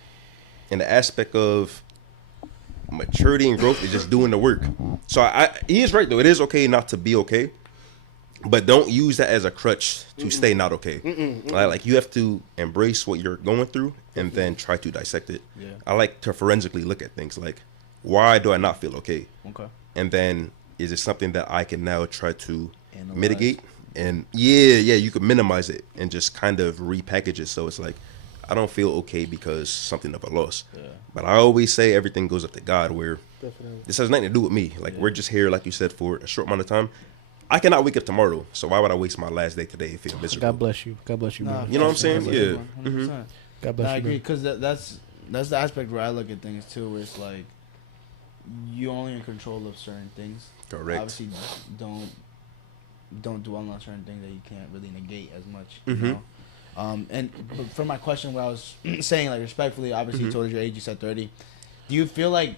in the aspect of maturity and growth is just doing the work. So he is right though. It is okay not to be okay, but don't use that as a crutch to stay not okay. Like you have to embrace what you're going through and then try to dissect it. Yeah. I like to forensically look at things like, why do I not feel okay? Okay. And then is it something that I can now try to Analyze. mitigate? And yeah, you could minimize it and just kind of repackage it. So it's like, I don't feel okay because something of a loss. Yeah. But I always say everything goes up to God, where Definitely. this has nothing to do with me. Like we're just here, like you said, for a short amount of time. I cannot wake up tomorrow, so why would I waste my last day today if I'm miserable? God bless you. God bless you, Nah, man. You know what I'm saying? that's Yeah. 100%. God Nah, I bless you. agree Man. because that's the aspect where I look at things too, where it's like you only in control of certain things. Correct. Obviously, don't dwell on certain things that you can't really negate as much. Mhm. You know. And but for my question, where I was saying like respectfully, obviously you told us your age. You said 30. Do you feel like?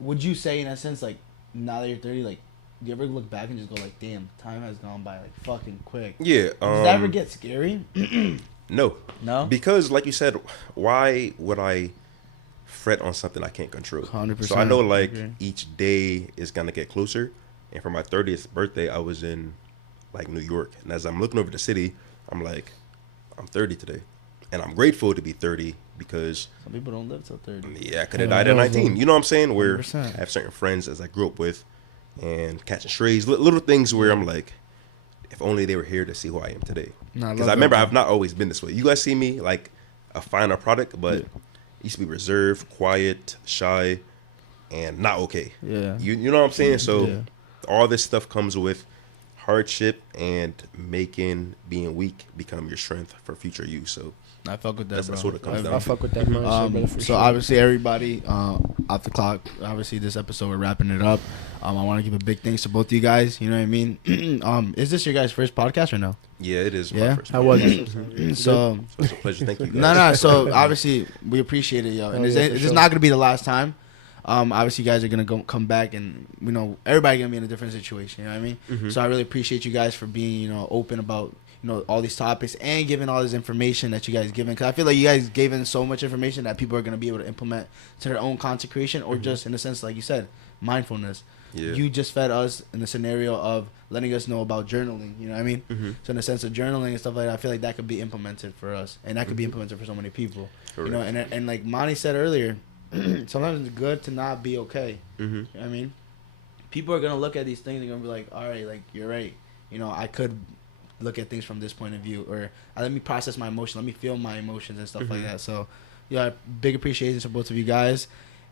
Would you say in a sense like now that you're 30, like do you ever look back and just go like, damn, time has gone by like fucking quick? Yeah. Does that ever get scary? No. No. Because, like you said, why would I fret on something I can't control? 100%. So I know, like, agree. each day is going to get closer. And for my 30th birthday, I was in, like, New York. And as I'm looking over the city, I'm like, I'm 30 today. And I'm grateful to be 30 because, Some people don't live till 30. yeah, I could have died at 19. You know what I'm saying? Where 100%. I have certain friends as I grew up with and catching strays, little things where I'm like, if only they were here to see who I am today. Nah, Because I remember I've not always been this way. You guys see me like a final product, but I used to be reserved, quiet, shy, and not okay. Yeah. You know what I'm saying? So Yeah. all this stuff comes with hardship and making being weak become your strength for future you. So I fuck with that, that's bro. what it comes I- down I fuck with that mindset, brother, for So sure. obviously everybody off the clock. Obviously this episode we're wrapping it up. I want to give a big thanks to both of you guys. You know what I mean? Is this your guys' first podcast or no? yeah, it is Yeah? my first. How was one. it? So So it's a pleasure. Thank you. Guys. no. So obviously we appreciate it, yo. And Oh, this, yeah, ain't- for this is sure. not gonna be the last time. Obviously you guys are gonna come back, and everybody gonna be in a different situation. You know what I mean? Mhm. So I really appreciate you guys for being open about all these topics and giving all this information that you guys given, because I feel like you guys gave in so much information that people are gonna be able to implement to their own consecration, or just in a sense, like you said, mindfulness. Yeah. You just fed us in the scenario of letting us know about journaling. You know what I mean? Mhm. So in the sense of journaling and stuff like that, I feel like that could be implemented for us, and that could be implemented for so many people. Correct. And like Mahni said earlier, sometimes it's good to not be okay. Mhm. You know what I mean? People are gonna look at these things and gonna be like, all right, like you're right. I could look at things from this point of view, or let me process my emotion, let me feel my emotions and stuff like that. So, yeah, big appreciation to both of you guys,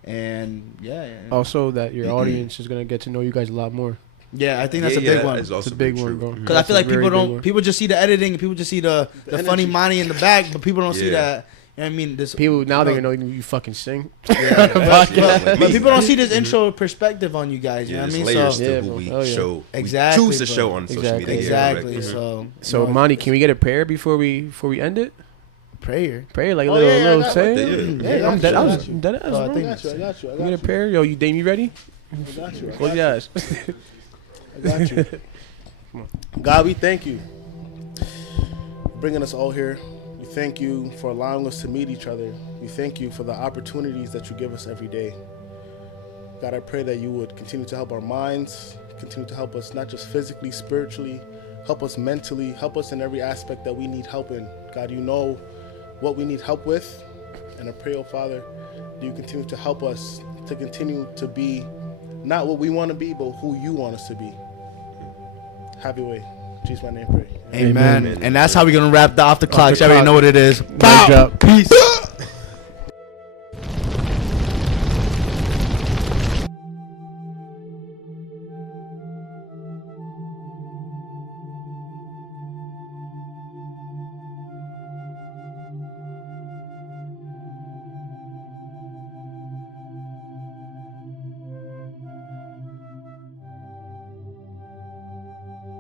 and yeah. Also, that your audience is gonna get to know you guys a lot more. Yeah, I think that's a big one. It's also It's a big very one, true. bro. Mhm. Because I feel like That's a people very big don't. one. People just see the editing. People just see the funny money in the back, but people don't see Yeah. that. You know what I mean? This People now they're no. gonna know you fucking sing. Yeah, Like but me. people don't see this intro perspective on you guys. You Yeah, know what I there's mean? layers So Yeah, to who bro. we Oh, yeah. show. Exactly, We choose to bro. show on social Exactly. media. exactly. Correct. So So, Monty, can we get a prayer before we end it? prayer. Prayer, like a Oh, little, yeah, I little got saying. one. Yeah, I'm dead. I I was got you. dead ass, Oh, I bro. think- I got you. We get a prayer. Yo, you Dame, you ready? I got you. Close your eyes. I got you. God, we thank you for bringing us all here. We thank you for allowing us to meet each other. We thank you for the opportunities that you give us every day. God, I pray that you would continue to help our minds, continue to help us not just physically, spiritually, help us mentally, help us in every aspect that we need help in. God, you know what we need help with. And I pray, oh Father, that you continue to help us to continue to be not what we want to be, but who you want us to be. Have your way. In Jesus' my name, pray. Amen. Amen. And that's how we're gonna wrap the off the clock. the You already clock. know what it is. Mic drop. Peace.